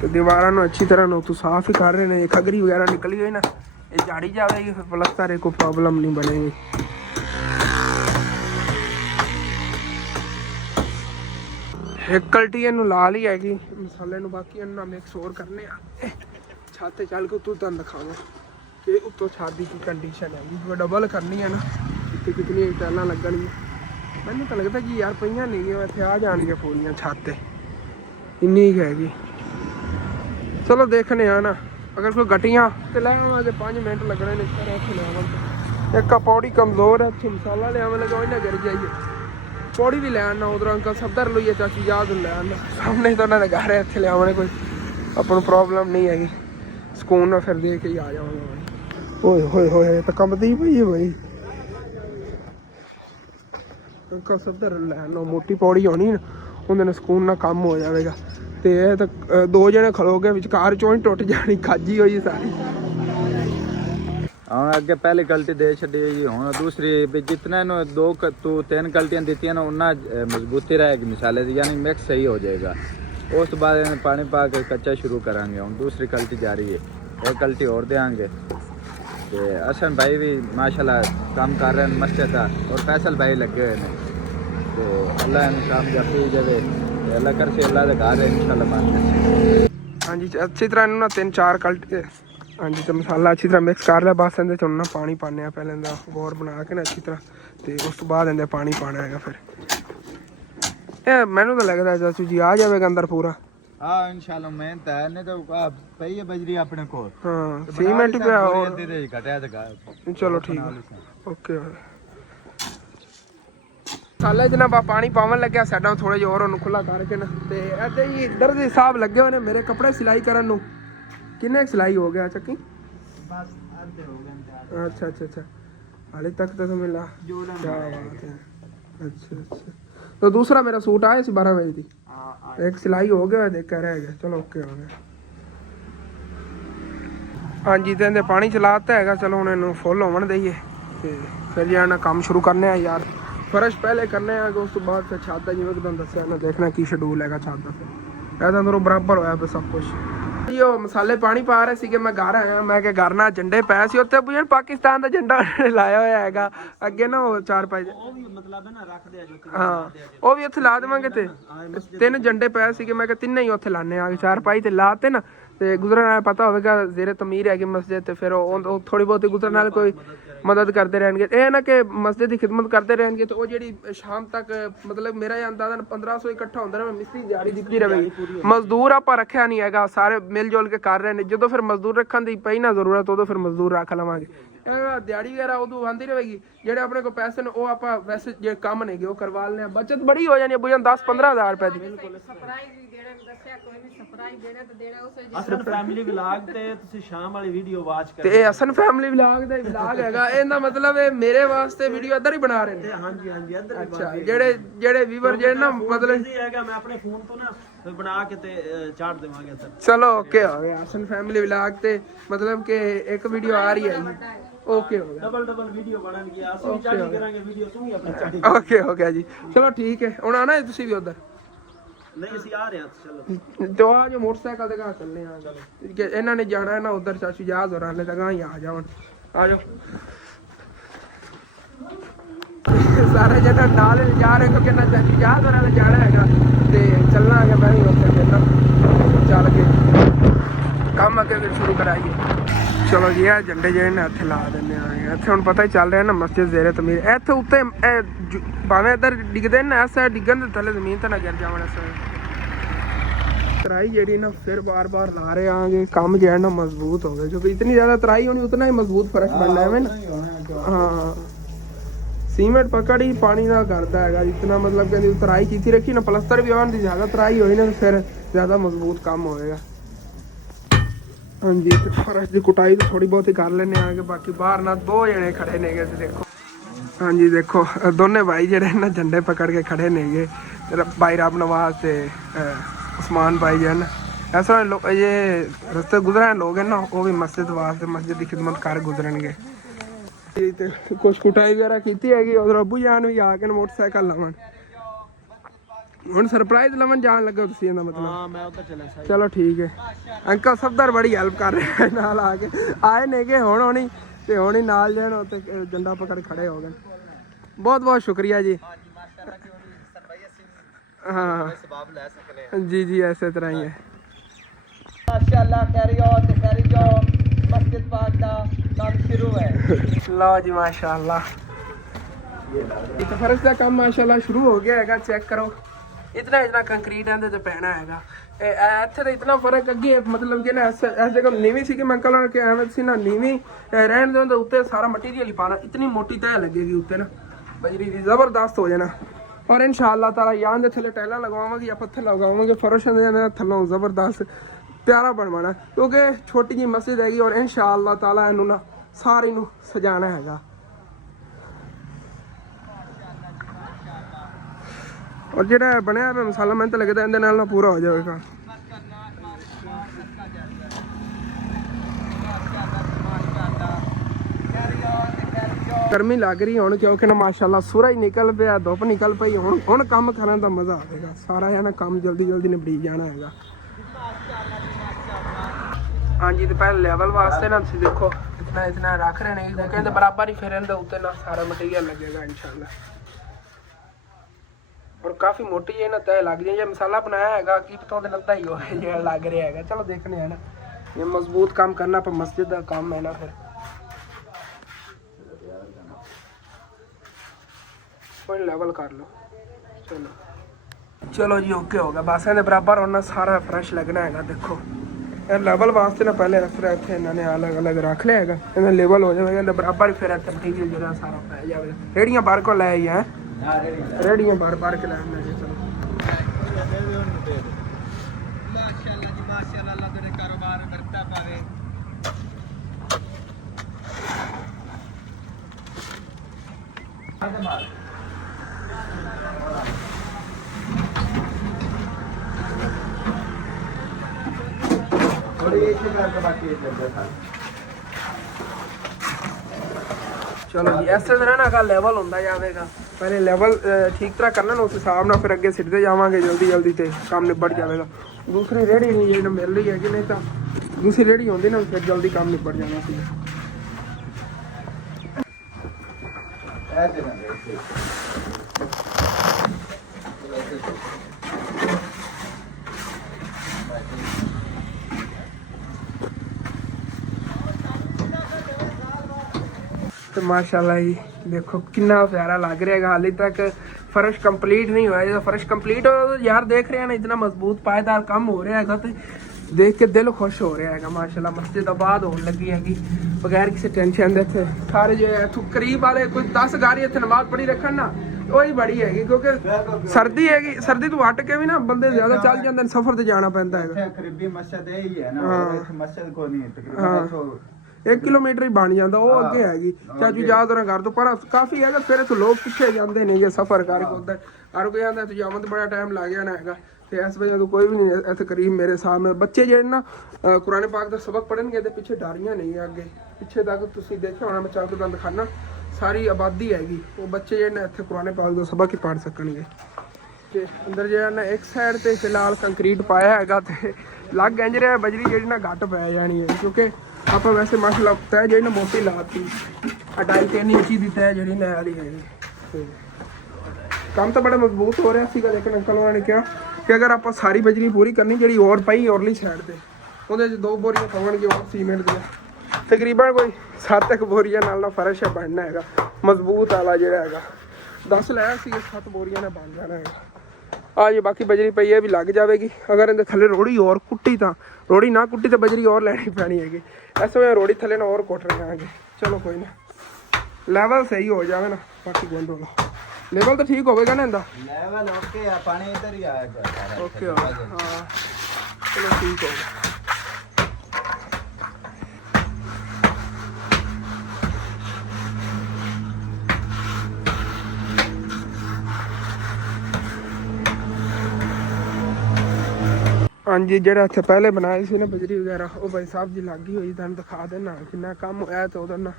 तो दीवारों को अच्छी तरह तो साफ ही कर रहे हैं खगरी वगैरह निकली हुई ना ये झाड़ी जाएगी फिर प्लस्तर कोई प्रॉब्लम नहीं बनेगी। एक कल्टी इनू ला ली हैगी मसाले बाकी इन्ना मिक्स होर करने छत चल के उतों तुम दिखावा कि उतों छत की कंडीशन है डबल करनी है ना इतने कितनी टाइलां लगनियां मैनूं तो लगता कि यार पईयां नहीं इत्थे आ जाणगियां पूरियां छत इन्नी ही हैगी। चलो देखने आ ना अगर कोई गटियां तो लै आवांगे 5 मिनट लगने ने इस तरह ले आवांगे। एक पौड़ी कमज़ोर है इत्थे मसाला ले आवां लगा इन्हें गिर जाइए पौड़ी भी ले आना उधर अंकल सफदर लोइए चाची याद ले आना सामने तो उन्होंने घर है इत्थे ले आवांगे कोई अपन प्रॉब्लम नहीं हैगी सुकून ना फिर देख के ही आ जावांगे। ओए होए होए तो कंबदी पई है भाई अंकल सफदर ले आना मोटी पौड़ी होनी ना उन्होंने सुकून ना काम हो जाएगा। ਤੇ ਇਹ ਤਾਂ 2 ਜਣੇ ਖਲੋ ਗਏ ਵਿਚਕਾਰ ਚੋਂ ਹੀ ਟੁੱਟ ਜਾਣੀ ਖਾਜੀ ਹੋਈ ਸਾਰੀ ਹੁਣ ਅੱਗੇ ਪਹਿਲੀ ਗਲਤੀ ਦੇ ਛੱਡੀ ਹੁਣ ਦੂਸਰੀ ਵੀ ਜਿਤਨੇ ਨੂੰ ਤੂੰ 3 ਗਲਤੀਆਂ ਦਿੱਤੀਆਂ ਨਾ ਉਹਨਾਂ ਮਜ਼ਬੂਤੀ ਰਹੇਗੀ ਮਸਾਲੇ ਦੀ ਯਾਨੀ ਮਿਕਸ ਸਹੀ ਹੋ ਜਾਏਗਾ। ਉਸ ਤੋਂ ਬਾਅਦ ਪਾਣੀ ਪਾ ਕੇ ਕੱਚਾ ਸ਼ੁਰੂ ਕਰਾਂਗੇ। ਹੁਣ ਦੂਸਰੀ ਗਲਤੀ ਜਾਰੀ ਹੈ, एक गलती और देंगे। तो हसन भाई भी माशाल्लाह काम कर रहे हैं मस्जिद का और फैसल भाई लगे हुए हैं। तो अल्लाह इन काम जाफी जावे अल्लाह कर से अल्लाह का घर है इंशाल्लाह मान। हाँ जी अच्छी तरह इन्होंने 3-4 गलती हाँ जी तो मसाला अच्छी तरह मिक्स कर लिया। बस इहदे च ना पानी पाने पहले इहदा गोर बना के ना अच्छी तरह तो उस तो बाद इहदे पानी पाना है। फिर मैनू तो लगता है चाचू जी आ जाएगा अंदर पूरा। हाँ इंशाल्लाह मेहनत है नहीं तो पई है बजरी अपने को। हाँ सीमेंट पे और घटाया तो चलो ठीक है ओके। साला जनाब पानी पावन लग्या साडा थोड़े जिहा होर ओनू खुला करके ना ते इधर ही इधर दे साहब लगे हुए ने मेरे कपड़े सिलाई करन नू। किन्ने सिलाई हो गया चक्की? बस आधे हो गए। अच्छा अच्छा अच्छा हाले तक तो मिला क्या बात है। अच्छा अच्छा तो दूसरा मेरा सूट आया सी 12 बजे थी एक सिलाई हो गया देख कर रह गया। चलो ओके हो गया। हाँ जी तो इहदे पानी चलाता है चलो हुण इहनू फुल होवन दईए ते फिर जाना काम शुरू करने हैं यार। फर्श पहले करने हैं उस तो बाद फिर छत दा जिवें कि तुहानूं दस्सिआ ना देखना की शेड्यूल हैगा छत दा। फिर ऐसा अंदरों बराबर होया पे सब कुछ। जी ਉਹ ਮਸਾਲੇ ਪਾਣੀ ਪਾ ਰਹੇ ਸੀਗੇ ਮੈਂ ਘਰ ਆਇਆ ਮੈਂ ਕਿ ਘਰ ਨਾਲ ਝੰਡੇ ਪਏ ਸੀ ਉੱਥੇ ਬੁਝਣ ਪਾਕਿਸਤਾਨ ਦਾ ਝੰਡਾ ਲਾਇਆ ਹੋਇਆ ਹੈਗਾ ਅੱਗੇ ਨਾ ਉਹ 4-5 ਉਹ ਵੀ ਮਤਲਬ ਹੈ ਨਾ ਰੱਖਦੇ ਆ ਜੋ ਹਾਂ ਉਹ ਵੀ ਉੱਥੇ ਲਾ ਦੇਵਾਂਗੇ ਤੇ 3 ਝੰਡੇ ਪਏ ਸੀਗੇ ਮੈਂ ਕਿ ਤਿੰਨੇ ਹੀ ਉੱਥੇ ਲਾਣੇ ਆ 4-5 ਤੇ ਲਾਤੇ ਨਾ ਤੇ ਗੁਜ਼ਰਨ ਵਾਲਾ ਪਤਾ ਹੋਵੇਗਾ ਜ਼ੇਰੇ ਤਮੀਰ ਹੈਗੀ ਮਸਜਿਦ ਤੇ ਫਿਰ ਉਹ ਥੋੜੀ ਬਹੁਤੀ ਗੁਜ਼ਰਨ ਨਾਲ ਕੋਈ ਮਦਦ ਕਰਦੇ ਰਹਿਣਗੇ। ਇਹ ਨਾ ਕਿ ਮਸਜਿਦ ਦੀ ਖਿਦਮਤ ਕਰਦੇ ਰਹਿਣਗੇ ਤੇ ਉਹ ਜਿਹੜੀ ਸ਼ਾਮ ਤੱਕ ਮਤਲਬ ਮੇਰਾ ਇਹ ਅੰਦਾਜ਼ਾ 1500 ਇਕੱਠਾ ਹੁੰਦਾ ਨਾ ਮਿਸਤਰੀ ਦਿਹਾੜੀ ਦਿੱਤੀ ਰਹੇਗੀ। ਮਜ਼ਦੂਰ ਆਪਾਂ ਰੱਖਿਆ ਨਹੀਂ ਹੈਗਾ ਸਾਰੇ ਮਿਲ ਜੁਲ ਕੇ ਕਰ ਰਹੇ ਨੇ। ਜਦੋਂ ਫਿਰ ਮਜ਼ਦੂਰ ਰੱਖਣ ਦੀ ਪਈ ਨਾ ਜ਼ਰੂਰਤ ਉਦੋਂ ਫਿਰ ਮਜ਼ਦੂਰ ਰੱਖ ਲਵਾਂਗੇ। ਦਿਹਾੜੀ ਵਗੈਰਾ ਉਦੋਂ ਆਉਂਦੀ ਰਹੇਗੀ। ਜਿਹੜੇ ਆਪਣੇ ਕੋਲ ਪੈਸੇ ਨੇ ਉਹ ਆਪਾਂ ਵੈਸੇ ਜਿਹੜੇ ਕੰਮ ਨੇਗੇ ਉਹ ਕਰਵਾ ਲੈਣੇ ਆ। ਬੱਚਤ ਬੜੀ ਹੋ ਜਾਣੀ ਹੈ ਬੁਝਣ 10-15 ਹਜ਼ਾਰ ਰੁਪਏ ਦੀ। ਅਸਨ ਫੈਮਿਲੀ ਵਲੌਗ ਤੇ ਤੁਸੀਂ ਸ਼ਾਮ ਵਾਲੀ ਵੀਡੀਓ ਵਾਚ ਕਰ ਤੇ ਇਹ ਅਸਨ ਫੈਮਿਲੀ ਵਲੌਗ ਦਾ ਵਲੌਗ ਹੈਗਾ। ਇਹਦਾ ਮਤਲਬ ਇਹ ਮੇਰੇ ਵਾਸਤੇ ਵੀਡੀਓ ਇੱਧਰ ਹੀ ਬਣਾ ਰਹੇ ਨੇ। ਹਾਂਜੀ ਹਾਂਜੀ ਇੱਧਰ ਅੱਛਾ ਜਿਹੜੇ ਵੀਵਰ ਜਿਹੜੇ ਨਾ ਮਤਲਬ ਹੈਗਾ ਮੈਂ ਆਪਣੇ ਫੋਨ ਤੋਂ ਨਾ ਬਣਾ ਕੇ ਤੇ ਚਾੜ ਦੇਵਾਂਗੇ ਇੱਧਰ। ਚਲੋ ਓਕੇ ਹੋ ਗਿਆ ਅਸਨ ਫੈਮਿਲੀ ਵਲੌਗ ਤੇ ਮਤਲਬ ਕਿ ਇੱਕ ਵੀਡੀਓ ਆ ਰਹੀ ਹੈ ਜੀ। ਓਕੇ ਹੋ ਗਿਆ ਡਬਲ ਵੀਡੀਓ ਬਣਨਗੀ ਅਸੀਂ ਵੀ ਚਾੜੀ ਕਰਾਂਗੇ ਵੀਡੀਓ ਤੂੰ ਵੀ ਆਪਣੀ ਚਾੜੀ। ਓਕੇ ਹੋ ਗਿਆ ਜੀ ਚਲੋ ਠੀਕ ਹੈ। ਹੁਣ ਆਣਾ ਤੁਸੀਂ ਵੀ ਉਧਰ ਨਹੀਂ ਅਸੀਂ ਆ ਰਹੇ ਹਾਂ ਚਲੋ तो आज मोटरसाइकिल का चलने इन्होंने जाना है ना उधर चाचू जहाज और आने तक ही आ जाओ आ जाओ सारे जना नाल जा रहे क्योंकि ना चाचू जहाज और जाना है ते चलना है मैं भी उत्थे मिलना चल के काम अगे फिर शुरू कराइए। चलो जी आ झंडे ਜਿਹੜੇ ਨੇ ਇੱਥੇ ਲਾ ਦਿੰਦੇ ਆ ਇੱਥੇ ਹੁਣ ਪਤਾ ਹੀ ਚੱਲ ਰਿਹਾ ਨਾ ਮਸਜਿਦ ਜ਼ੇਰੇ ਤਮੀਰ ਇੱਥੇ ਉੱਤੇ ਭਾਵੇਂ ਇੱਧਰ ਡਿੱਗਦੇ ਨੇ ਐਸਾ ਡਿੱਗਣ ਦੇ ਥੱਲੇ ਜ਼ਮੀਨ ਤੇ ਨਾ ਗਿਰ ਜਾਵਣ ਐਸਾ ਤਰਾਈ ਜਿਹੜੀ ਨਾ ਫਿਰ ਬਾਰ-ਬਾਰ ਲਾ ਰਹੇ ਆਂਗੇ ਕੰਮ ਜਿਹੜਾ ਨਾ ਮਜ਼ਬੂਤ ਹੋਵੇ ਕਿਉਂਕਿ ਇਤਨੀ ਜ਼ਿਆਦਾ ਤਰਾਈ ਹੋਣੀ ਉਤਨਾ ਹੀ ਮਜ਼ਬੂਤ ਫਰਸ਼ ਬਣਨਾ ਹੈ ਨਾ। ਹਾਂ ਸੀਮੈਂਟ ਪਕੜ ਹੀ ਪਾਣੀ ਨਾਲ ਕਰਦਾ ਹੈਗਾ ਜਿਤਨਾ ਮਤਲਬ ਕਹਿੰਦੀ ਤਰਾਈ ਕੀਤੀ ਰੱਖੀ ਨਾ ਪਲਸਤਰ ਵੀ ਆਉਣ ਦੀ ਜ਼ਿਆਦਾ ਤਰਾਈ ਹੋਈ ਨਾ ਫਿਰ ਜ਼ਿਆਦਾ ਮਜ਼ਬੂਤ ਕੰਮ ਹੋਏਗਾ। हाँ जी फर्श की कुटाई तो थोड़ी बहुत ही कर लेने आगे बाकी बाहर ना 2 जने खड़े ने देखो। हाँ जी देखो दोनों भाई जेडे ना झंडे पकड़ के खड़े ने भाई राब नवाज से उस्मान भाई जो है ना ऐसा ये रस्ते गुजरे लोग हैं ना वो भी मस्जिद वास्ते मस्जिद की खिदमत कर गुजरनगे। कुछ कुटाई वगैरह की हैगी उधर अबू जान भी आके मोटरसाइकिल लवन ਹੁਣ ਸਰਪ੍ਰਾਈਜ਼ ਲਵਨ ਜਾਣ ਲੱਗੇ ਤੁਸੀਂ ਇਹਦਾ ਮਤਲਬ। ਹਾਂ ਮੈਂ ਉੱਧਰ ਚੱਲਿਆ ਸਾਈਡ। ਚਲੋ ਠੀਕ ਹੈ ਅੰਕਲ ਸਫਦਰ ਬੜੀ ਹੈਲਪ ਕਰ ਰਹੇ ਨਾਲ ਆ ਕੇ ਆਏ ਨੇਗੇ ਹੁਣ ਹੋਣੀ ਤੇ ਹੁਣੀ ਨਾਲ ਜਾਣ ਉੱਤੇ ਡੰਡਾ ਪਕੜ ਖੜੇ ਹੋ ਗਏ। ਬਹੁਤ ਬਹੁਤ ਸ਼ੁਕਰੀਆ ਜੀ। ਹਾਂ ਜੀ ਜੀ ਐਸੇ ਤਰ੍ਹਾਂ ਹੀ ਹੈ ਮਾਸ਼ਾਅੱਲਾ ਕਰੀ ਜਾਓ ਮਸਜਿਦ ਪਾਕ ਦਾ ਕੰਮ ਸ਼ੁਰੂ ਹੈ। ਲਓ ਜੀ ਮਾਸ਼ਾਅੱਲਾ ਇਹ ਫਰਸ਼ ਦਾ ਕੰਮ ਮਾਸ਼ਾਅੱਲਾ ਸ਼ੁਰੂ ਹੋ ਗਿਆ ਹੈਗਾ। ਚੈੱਕ ਕਰੋ इतना कंक्रीट ਇਹਦੇ ਤੇ ਪੈਣਾ ਹੈਗਾ। ਇੱਥੇ ਤਾਂ ਇਤਨਾ ਫਰਕ ਅੱਗੇ ਮਤਲਬ ਕਿ ਨਾ ਇਸ ਜਗ੍ਹਾ ਨੀਵੀਂ ਸੀ ਕਿ ਮੈਂ ਕੱਲ ਕਿ ਐਵੇਂ ਸੀ ਨਾ ਨੀਵੀਂ ਰਹਿਣ ਦੇ ਉੱਤੇ ਸਾਰਾ ਮਟੀਰੀਅਲ ਹੀ ਪਾਣਾ ਇਤਨੀ ਮੋਟੀ ਤਹਿ ਲੱਗੇਗੀ ਉੱਤੇ ਨਾ ਬਜਰੀ ਦੀ ਜ਼ਬਰਦਸਤ ਹੋ ਜਾਣਾ। ਔਰ ਇਨਸ਼ਾਅੱਲਾ ਤਾਲਾ ਯਾਨ ਦੇ ਥੱਲੇ ਟਾਈਲਾਂ ਲਗਵਾਵਾਂਗੇ ਜਾਂ ਪੱਥਰ ਲਗਾਵਾਂਗੇ ਫਰਸ਼ ਦੇ ਥੱਲੋਂ ਜ਼ਬਰਦਸਤ ਪਿਆਰਾ ਬਣਵਾਣਾ ਕਿਉਂਕਿ ਛੋਟੀ ਜਿਹੀ ਮਸਜਿਦ ਹੈਗੀ ਔਰ ਇਨਸ਼ਾਅੱਲਾ ਤਾਲਾ ਇਹਨੂੰ ਨਾ ਸਾਰੀ ਨੂੰ ਸਜਾਣਾ ਹੈਗਾ। और जो बनया मसाला मैं तो लगता है ना पूरा हो जाएगा। ਗਰਮੀ ਲੱਗ ਰਹੀ ਹੁਣ ਕਿਉਂਕਿ ਨਾ ਮਾਸ਼ਾਅੱਲਾ ਸੂਰਜ ਨਿਕਲ ਪਿਆ, ਧੁੱਪ ਨਿਕਲ ਪਈ। ਹੁਣ ਕੰਮ ਕਰਨ ਦਾ ਮਜ਼ਾ ਆਵੇਗਾ ਸਾਰਾ। ਹੈ ਨਾ ਕੰਮ ਜਲਦੀ ਜਲਦੀ ਨਿਬੜੀ ਜਾਣਾ ਹੈਗਾ। ਹਾਂਜੀ ਤੇ ਪਹਿਲੇ ਲੈਵਲ ਵਾਸਤੇ ਨਾ ਤੁਸੀਂ ਦੇਖੋ इतना रख रहे हैं कहते बराबर ही फिर उत्ते ना सारा मटीरियल लगेगा इंशाल्लाह। और काफ़ी मोटी है ना तय लग जाए। ये मसाला बनाया है कि पता लगता ही हो जो लग रहा है। चलो देखने है ना, ये मजबूत काम करना पर मस्जिद का काम है ना। फिर कोई लेवल कर लो। चलो जी ओके हो गया बस। इन्हें बराबर होना सारा फ्रेश लगना है। देखो लेवल वास्ते ना पहले फिर इतने इन्होंने अलग अलग रख लिया है। इन्हें लेवल हो जाएगा बराबर फिर मटीरियल जो सारा पै जाए। रेहड़ियाँ बाहर को लै हैं, रेहड़ियाँ बार बार के लैना जी। चलो माशाअल्लाह जी माशाअल्लाह, अल्लाह तेरे कारोबार बढ़ता पावे। चलो जी इस तरह ना का लेवल होता जाएगा। पहले लेवल ठीक तरह करना ना, उस हिसाब ना फिर अगे सिटते जावांगे जल्दी जल्दी तो काम निबड़ जाएगा। दूसरी रेहड़ी नहीं जी मिल रही है कि नहीं, तो दूसरी रेहड़ी होती ना फिर जल्दी काम निबड़ जाना सी। तो माशाल्लाह ही देखो कितना प्यारा लग रहा है। हाले तक फर्श कंप्लीट नहीं हुआ है। जब फर्श कंप्लीट हो तो यार देख रहे हैं ना इतना मजबूत पायदार काम हो रहा है तो देख के दिल खुश हो रहा है माशाल्लाह। मस्जिद आबाद होने लगी हैगी बगैर किसी टेंशन दे। थे सारे जो है करीब वाले कोई 10 गाड़ी इतने नमाज पढ़ी रखन ना वही बड़ी हैगी, क्योंकि सर्दी हैगी। सर्दी तो हट के भी ना बंदे ज्यादा चल जाते हैं, सफर से जाना पैंदा है। करीबी मस्जिद यही है ना, मस्जिद को नहीं तकरीबन 1 किलोमीटर ही बन जाता वो अगे हैगी। चाचू जा तो घर तो पर काफ़ी है। फिर तो लोग पिछे जाते नहीं जे सफ़र करके उधर हर कोई आता तो जावन तो बड़ा टाइम लग जाना है। तो इस वजह तो कोई भी नहीं इतने करीब मेरे सामने बच्चे जो ना कुरान पाक का सबक पढ़नगे तो पिछे डारियाँ नहीं है। अगे पिछे तक तुम देखा होना मैं चल के तुम दिखाना सारी आबादी हैगी। वो बच्चे जो ना इतने कुरान पाक का सबक ही पढ़ सकणगे। ते अंदर जो है ना एक साइड से फिलहाल कंक्रीट पाया है तो लग इंज रहा बजरी जी ना घट पै जानी है, क्योंकि आप वैसे माशाल्लाह तय जी ना मोटी लाती 2.5-3 इंची की तय जी नया वाली है। काम तो बड़ा मजबूत हो रहा है। लेकिन अंकल उन्होंने कहा कि अगर आप सारी बजरी पूरी करनी जी और पई औरली साइड से वो 2 बोरियां पवनगी और सीमेंट दियाँ तकरीबन कोई 7 बोरियां नाल फर्श है बनना है मजबूत वाला जोड़ा है। 10 लाया 7 बोरियां ने बन जाना है। आ जी बाकी बजरी पई है भी लग जाएगी। अगर इनके थले रोड़ी और कुट्टी तो रोड़ी ना कुट्टी तो बजरी और लैनी पैनी हैगी। इस वजह रोड़ी थले ना और कुट रहे हैं। चलो कोई ना लेवल सही हो जाए ना बाकी गोंदो लेवल तो ठीक होगा ना इनका लेवल ओके है, पानी इधर ही आएगा ओके। हाँ चलो ठीक होगा। हाँ जी जो इतने पहले बनाए थे ना बजरी वगैरह वो भाई साहब जी लग ही हुई तुम दिखा देना कितना कम होया। तो उधर ना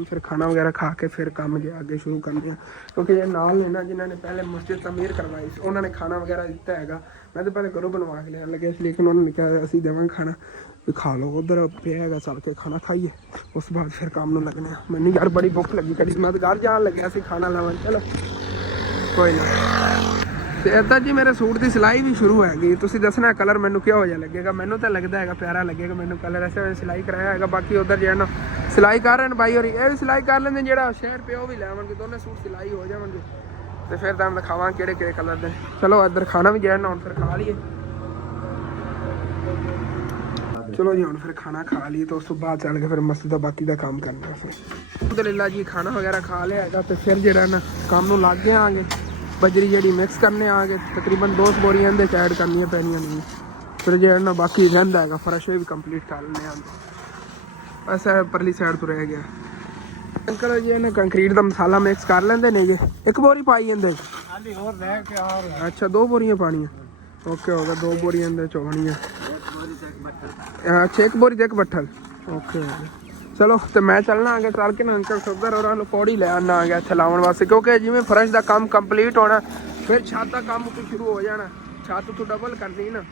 फिर खाना वगैरह खा के फिर काम जो आगे शुरू करने। क्योंकि ये नाल ने ना जिन्होंने पहले मस्जिद तमीर करवाई उन्होंने खाना वगैरह दिता है। मैं तो पहले घरों बनवा के लेने लगे, लेकिन उन्होंने कहा असी देवेंगे खाना भी खा लो। उधर पे है चल के खाना खाइए उस बाद फिर काम लगने। मैंने यार बड़ी भुख लगी कड़ी मैं तो घर जान लगे असी खाना लावन। चलो कोई ना। तो इदा जी मेरे सूट की सिलाई भी शुरू हैगी। तुम दसना कलर मैनू क्या हो जा लगेगा। मैनू तो लगता है प्यारा लगेगा मैनू कलर। ऐसे सिलाई कराया है। बाकी उधर जो है ना सिलाई कर रहे हैं भाई और ये भी सिलाई कर लेंगे। जो शहर पे वो भी लैवे दोनों सूट सिलाई हो जाएंगे तो फिर तुम दिखावा कि कलर दे। चलो इधर खाना भी जो है ना हम फिर खा लिए। चलो जी हम फिर खाना खा लिए तो उस बाद चल के फिर मस्जिद का बाकी का काम करना। फिर अल्हम्दुलिल्लाह जी खाना वगैरह खा लिया है तो फिर जो ना काम में लग गए आगे। बजरी जी मिक्स करने आ गए तकरीबन 2 बोरियां दे ऐड करनी पैनियां नहीं। फिर जो है ना बाकी रहा है फर्श भी कंप्लीट कर लेने ऐसा परली साइड तो रह गया। अंकल जी ने कंक्रीट का मसाला मिक्स कर लेंगे नहीं जी 1 बोरी पाई जाते। अच्छा 2 बोरियां पानियां ओके हो गया। 2 बोरियां चोवनियां अच्छा 1 बोरी 1 बट्ठल ओके। ਚਲੋ ਤੇ ਮੈਂ ਚੱਲਣਾ ਅੱਗੇ ਚੱਲ ਕੇ ਨਾ ਅੰਕਲ ਸਫਦਰ ਹੋਰਾਂ ਨੂੰ ਪੌੜੀ ਲੈ ਆਉਣਾ ਆ ਗਿਆ ਇੱਥੇ ਲਾਉਣ ਵਾਸਤੇ, ਕਿਉਂਕਿ ਜਿਵੇਂ ਫਰਸ਼ ਦਾ ਕੰਮ ਕੰਪਲੀਟ ਹੋਣਾ ਫਿਰ ਛੱਤ ਦਾ ਕੰਮ ਉੱਥੇ ਸ਼ੁਰੂ ਹੋ ਜਾਣਾ। ਛੱਤ ਤੋਂ ਡਬਲ ਕਰਨੀ ਨਾ,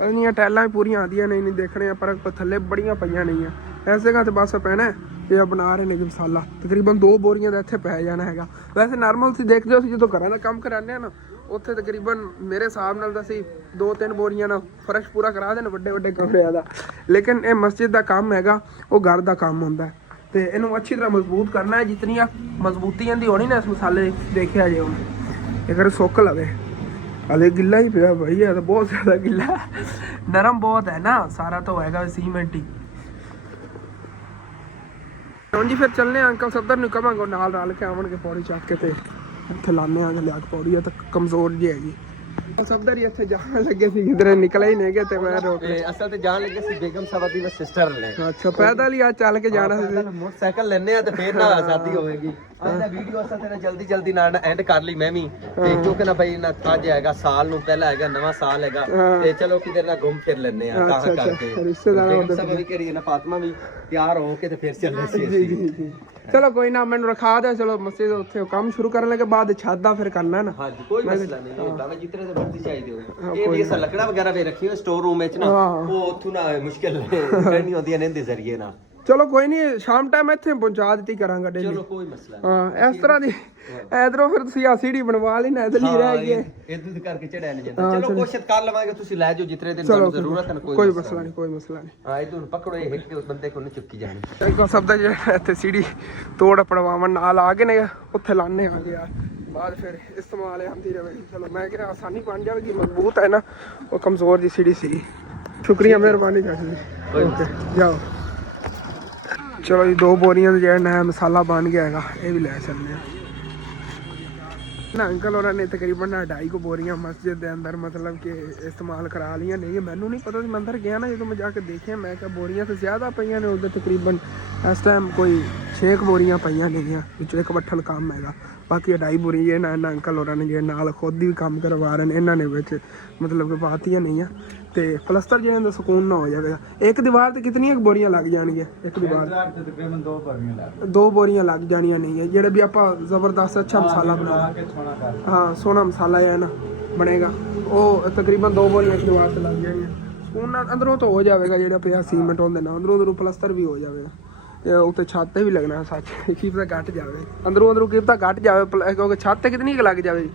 ਇਹਨੀਆਂ ਟੈਲਾਂ ਵੀ ਪੂਰੀਆਂ ਆਉਂਦੀਆਂ ਨਹੀਂ ਦੇਖਣੇ ਪਰ ਥੱਲੇ ਬੜੀਆਂ ਪਈਆਂ ਨਹੀਂ ਆ ਇਸ ਜਗ੍ਹਾ ਤੇ ਬਸ ਪੈਣਾ। ਇਹ ਬਣਾ ਰਹੇ ਨੇ ਮਸਾਲਾ, ਤਕਰੀਬਨ 2 ਬੋਰੀਆਂ ਦਾ ਇੱਥੇ ਪੈ ਜਾਣਾ ਹੈਗਾ। ਵੈਸੇ ਨਾਰਮਲ ਤੁਸੀਂ ਦੇਖਦੇ ਹੋ ਅਸੀਂ ਜਦੋਂ ਘਰਾਂ ਦਾ ਕੰਮ ਕਰਾਉਂਦੇ ਆ ਨਾ ਉੱਥੇ ਤਕਰੀਬਨ ਮੇਰੇ ਹਿਸਾਬ ਨਾਲ ਤਾਂ ਅਸੀਂ 2-3 ਬੋਰੀਆਂ ਨਾਲ ਫਰਸ਼ ਪੂਰਾ ਕਰਾ ਦੇਣ ਵੱਡੇ ਵੱਡੇ ਕਮਰਿਆਂ ਦਾ। ਲੇਕਿਨ ਇਹ ਮਸਜਿਦ ਦਾ ਕੰਮ ਹੈਗਾ, ਉਹ ਘਰ ਦਾ ਕੰਮ ਹੁੰਦਾ ਤੇ ਇਹਨੂੰ ਅੱਛੀ ਤਰ੍ਹਾਂ ਮਜ਼ਬੂਤ ਕਰਨਾ ਹੈ। ਜਿਤਨੀਆਂ ਮਜ਼ਬੂਤੀ ਇਹਦੀ ਹੋਣੀ ਨਾ ਇਸ ਮਸਾਲੇ ਦੇਖਿਆ ਜੇ ਹੁਣ ਅਗਰ ਸੁੱਕ ਲਵੇ ਹਲੇ ਗਿੱਲਾ ਹੀ ਪਿਆ ਭਾਈ, ਇਹ ਤਾਂ ਬਹੁਤ ਜ਼ਿਆਦਾ ਗਿੱਲਾ, ਨਰਮ ਬਹੁਤ ਹੈ ਨਾ ਸਾਰਾ ਤਾਂ ਹੋਏਗਾ ਸੀਮੈਂਟ ਹੀ। ਹੁਣ ਜੀ ਫਿਰ ਚੱਲਨੇ ਆ ਅੰਕਲ ਸਫਦਰ ਨੂੰ ਕਵਾਂਗੇ ਨਾਲ ਰਲ ਕੇ ਆਵਣਗੇ ਪੌੜੀ ਚੱਕ ਕੇ ਤੇ ਇੱਥੇ ਲਾਣੇ ਆ ਲਿਆ ਕੇ ਪੌੜੀ ਆ ਤਾਂ ਕਮਜ਼ੋਰ ਜੀ ਹੈਗੀ। ਸਫਦਰ ਹੀ ਇੱਥੇ ਜਾਣ ਲੱਗੇ ਸੀ ਕਿਧਰੇ ਨਿਕਲੇ ਹੀ ਨਹੀਂ ਗਏ ਤੇ ਮੈਂ ਰੋਕ ਲਿਆ। ਅਸਲ ਤੇ ਜਾਣ ਲੱਗੇ ਸੀ ਬੇਗਮ ਸਾਹਿਬ ਦੀ ਸਿਸਟਰ ਨੇ। ਅੱਛਾ ਪੈਦਲ ਹੀ ਆ ਚੱਲ ਕੇ ਜਾਣਾ ਸੀ। ਮੋਟਰਸਾਈਕਲ ਲੈਣੇ ਆ ਤੇ ਫੇਰ ਨਾ ਆਜ਼ਾਦੀ ਹੋਵੇਗੀ। ਅੱਜ ਦਾ ਵੀਡੀਓ ਅਸਲ ਤੇ ਜਲਦੀ ਨਾਲ ਐਂਡ ਕਰ ਲਈ ਮੈਂ ਵੀ ਤੇ ਕਿਉਂਕਿ ਨਾ ਭਾਈ ਨਾ ਅੱਜ ਹੈਗਾ ਸਾਲ ਨੂੰ ਪਹਿਲਾਂ ਹੈਗਾ ਨਵਾਂ ਸਾਲ ਹੈਗਾ ਤੇ ਚਲੋ ਕਿਧਰ ਨਾ ਘੁੰਮ ਫਿਰ ਲੈਣੇ ਆ ਤਾਂ ਕਰਕੇ ਰਿਸ਼ਤੇਦਾਰ ਸਭ ਵੀ ਕਰੀ ਨਾ ਫਾਤਮਾ ਵੀ ਤਿਆਰ ਹੋ ਕੇ ਤੇ ਫਿਰ ਚੱਲੇ ਸੀ। ਜੀ ਚਲੋ ਕੋਈ ਨਾ ਮੈਨੂੰ ਰਖਾ ਦੇ। ਚਲੋ ਮਸਜਿਦ ਉੱਥੇ ਕੰਮ ਸ਼ੁਰੂ ਕਰਨ ਲੱਗੇ ਬਾਅਦ ਛੱਤ ਦਾ ਫਿਰ ਕਰਨਾ ਨਾ। ਹਾਂਜੀ ਕੋਈ ਮਸਲਾ ਨਹੀਂ ਹੈ ਭਾਵੇਂ ਜਿੱਤਨੇ ਤੇ ਵਰਤੀ ਚਾਹੀਦੀ ਹੋਵੇ। ਇਹ ਵੀ ਅਸਾਂ ਲੱਕੜਾ ਵਗੈਰਾ ਵੀ ਰੱਖੀ ਹੋਈ ਸਟੋਰ ਰੂਮ ਵਿੱਚ ਨਾ ਉਹ ਉੱਥੋਂ ਨਾ ਮੁਸ਼ਕਿਲ ਕਰਨੀ ਹੁੰਦੀ ਹੈ ਇਹਦੇ ਜ਼ਰੀਏ ਨਾ। ਚਲੋ ਕੋਈ ਨਹੀਂ ਸ਼ਾਮ ਟਾਈਮ ਇੱਥੇ ਪਹੁੰਚਾ ਦਿੱਤੀ ਕਰਾਂਗਾ ਡੇਲੀ। ਚਲੋ ਕੋਈ ਮਸਲਾ ਹਾਂ ਇਸ ਤਰ੍ਹਾਂ ਦੀ ਇਧਰੋਂ ਫਿਰ ਤੁਸੀਂ ਆ ਸੀੜੀ ਬਣਵਾ ਲਈ ਨਾ ਇਧਰਲੀ ਰਹਿ ਗਈ ਇਧਰ ਕਰਕੇ ਚੜਿਆ ਨਹੀਂ ਜਾਂਦਾ। ਚਲੋ ਕੋਸ਼ਿਸ਼ ਕਰ ਲਵਾਂਗੇ ਤੁਸੀਂ ਲੈ ਜਾਓ ਜਿਤਨੇ ਦਿਨ ਤੁਹਾਨੂੰ ਜ਼ਰੂਰਤ ਹੈ। ਕੋਈ ਮਸਲਾ ਨਹੀਂ ਕੋਈ ਮਸਲਾ ਨਹੀਂ। ਹਾਂ ਇਧਰ ਪਕੜੋ ਇਹ ਹਿੱਟ ਕੇ ਉਸ ਬੰਦੇ ਕੋਲ ਨਹੀਂ ਚੁੱਕੀ ਜਾਣੀ। ਅੰਕਲ ਸਭ ਦਾ ਜਿਹੜਾ ਇੱਥੇ ਸੀੜੀ ਤੋੜ ਪੜਵਾਵਣ ਨਾਲ ਆ ਗਏ ਨੇ ਉੱਥੇ ਲਾਣੇ ਆ ਗਿਆ ਬਾਅਦ ਫਿਰ ਇਸਤੇਮਾਲ ਆਉਂਦੀ ਰਹੇ। ਚਲੋ ਮੈਂ ਕਿਹਾ ਆਸਾਨੀ ਬਣ ਜਾਵੇਗੀ, ਮਜ਼ਬੂਤ ਹੈ ਨਾ ਉਹ ਕਮਜ਼ੋਰ ਦੀ ਸੀੜੀ ਸੀ। ਸ਼ੁਕਰੀਆ ਮਿਹਰਬਾਨੀ ਚਾਚੀ ਓਕੇ ਜਾਓ। ਚਲੋ ਜੀ 2 ਬੋਰੀਆਂ ਦਾ ਜਿਹੜਾ ਨया ਮਸਾਲਾ ਬਣ ਗਿਆ ਹੈਗਾ ਇਹ ਵੀ ਲੈ ਚੱਲਦੇ ਆ ਨਾ। ਅੰਕਲ ਹੋਰਾਂ ਨੇ ਤਕਰੀਬਨ 2.5 ਬੋਰੀਆਂ ਮਸਜਿਦ ਦੇ ਅੰਦਰ ਮਤਲਬ ਕਿ ਇਸਤੇਮਾਲ ਕਰਾ ਲਈਆਂ ਨਹੀਂ। ਮੈਨੂੰ ਨਹੀਂ ਪਤਾ ਸੀ, ਮੈਂ ਅੰਦਰ ਗਿਆ ਨਾ ਜਦੋਂ ਮੈਂ ਜਾ ਕੇ ਦੇਖਿਆ ਮੈਂ ਕਿਹਾ ਬੋਰੀਆਂ ਤਾਂ ਜ਼ਿਆਦਾ ਪਈਆਂ ਨੇ। ਉਹਦੇ ਤਕਰੀਬਨ ਇਸ ਟਾਈਮ ਕੋਈ 6 ਬੋਰੀਆਂ ਪਈਆਂ ਨੇਗੀਆਂ, ਵਿੱਚੋਂ ਇੱਕ ਵੱਠਲ ਕੰਮ ਹੈਗਾ। ਬਾਕੀ 2.5 ਬੋਰੀ ਜੇ ਨਾ ਇਹਨਾਂ ਅੰਕਲ ਹੋਰਾਂ ਨੇ ਜਿਹੜੇ ਨਾਲ ਖੁਦ ਹੀ ਕੰਮ ਕਰਵਾ ਰਹੇ ਨੇ ਇਹਨਾਂ ਨੇ ਵਿੱਚ ਮਤਲਬ ਕਿ ਪਾਤੀਆਂ ਨਹੀਂ ਆ ਤੇ ਪਲਸਤਰ ਜਿਹੜਾ ਦਾ ਸਕੂਨ ਨਾ ਹੋ ਜਾਵੇਗਾ। ਇੱਕ ਦੀਵਾਰ ਤੇ ਕਿਤਨੀਆਂ ਬੋਰੀਆਂ ਲੱਗ ਜਾਣਗੀਆਂ? ਇੱਕ ਦੀਵਾਰ ਤੇ ਤਕਰੀਬਨ 2 ਬੋਰੀਆਂ ਲੱਗ ਜਾਣੀਆਂ ਨਹੀਂ ਹੈ ਜਿਹੜੇ ਵੀ ਆਪਾਂ ਜ਼ਬਰਦਸਤ ਅੱਛਾ ਮਸਾਲਾ ਬਣਾ ਕੇ ਹਾਂ ਸੋਹਣਾ ਮਸਾਲਾ ਹੈ ਨਾ ਬਣੇਗਾ ਉਹ ਤਕਰੀਬਨ 2 ਬੋਰੀਆਂ ਇੱਕ ਦੀਵਾਰ ਤੇ ਲੱਗ ਜਾਣਗੀਆਂ। ਸਕੂਨ ਨਾਲ ਅੰਦਰੋਂ ਤਾਂ ਹੋ ਜਾਵੇਗਾ ਜਿਹੜਾ ਪਿਆ ਸੀਮੈਂਟ ਹੁੰਦੇ ਨਾ ਅੰਦਰੋਂ ਪਲਸਤਰ ਵੀ ਹੋ ਜਾਵੇਗਾ। ਉੱਤੇ ਛੱਤ ਤੇ ਵੀ ਲੱਗਣਾ ਸੱਚ ਕੀ ਪਤਾ ਘੱਟ ਜਾਵੇ ਅੰਦਰੋਂ ਕੀ ਪਤਾ ਘੱਟ ਜਾਵੇ ਕਿਉਂਕਿ ਛੱਤ ਤੇ ਕਿਤਨੀ ਲੱਗ ਜਾਵੇ।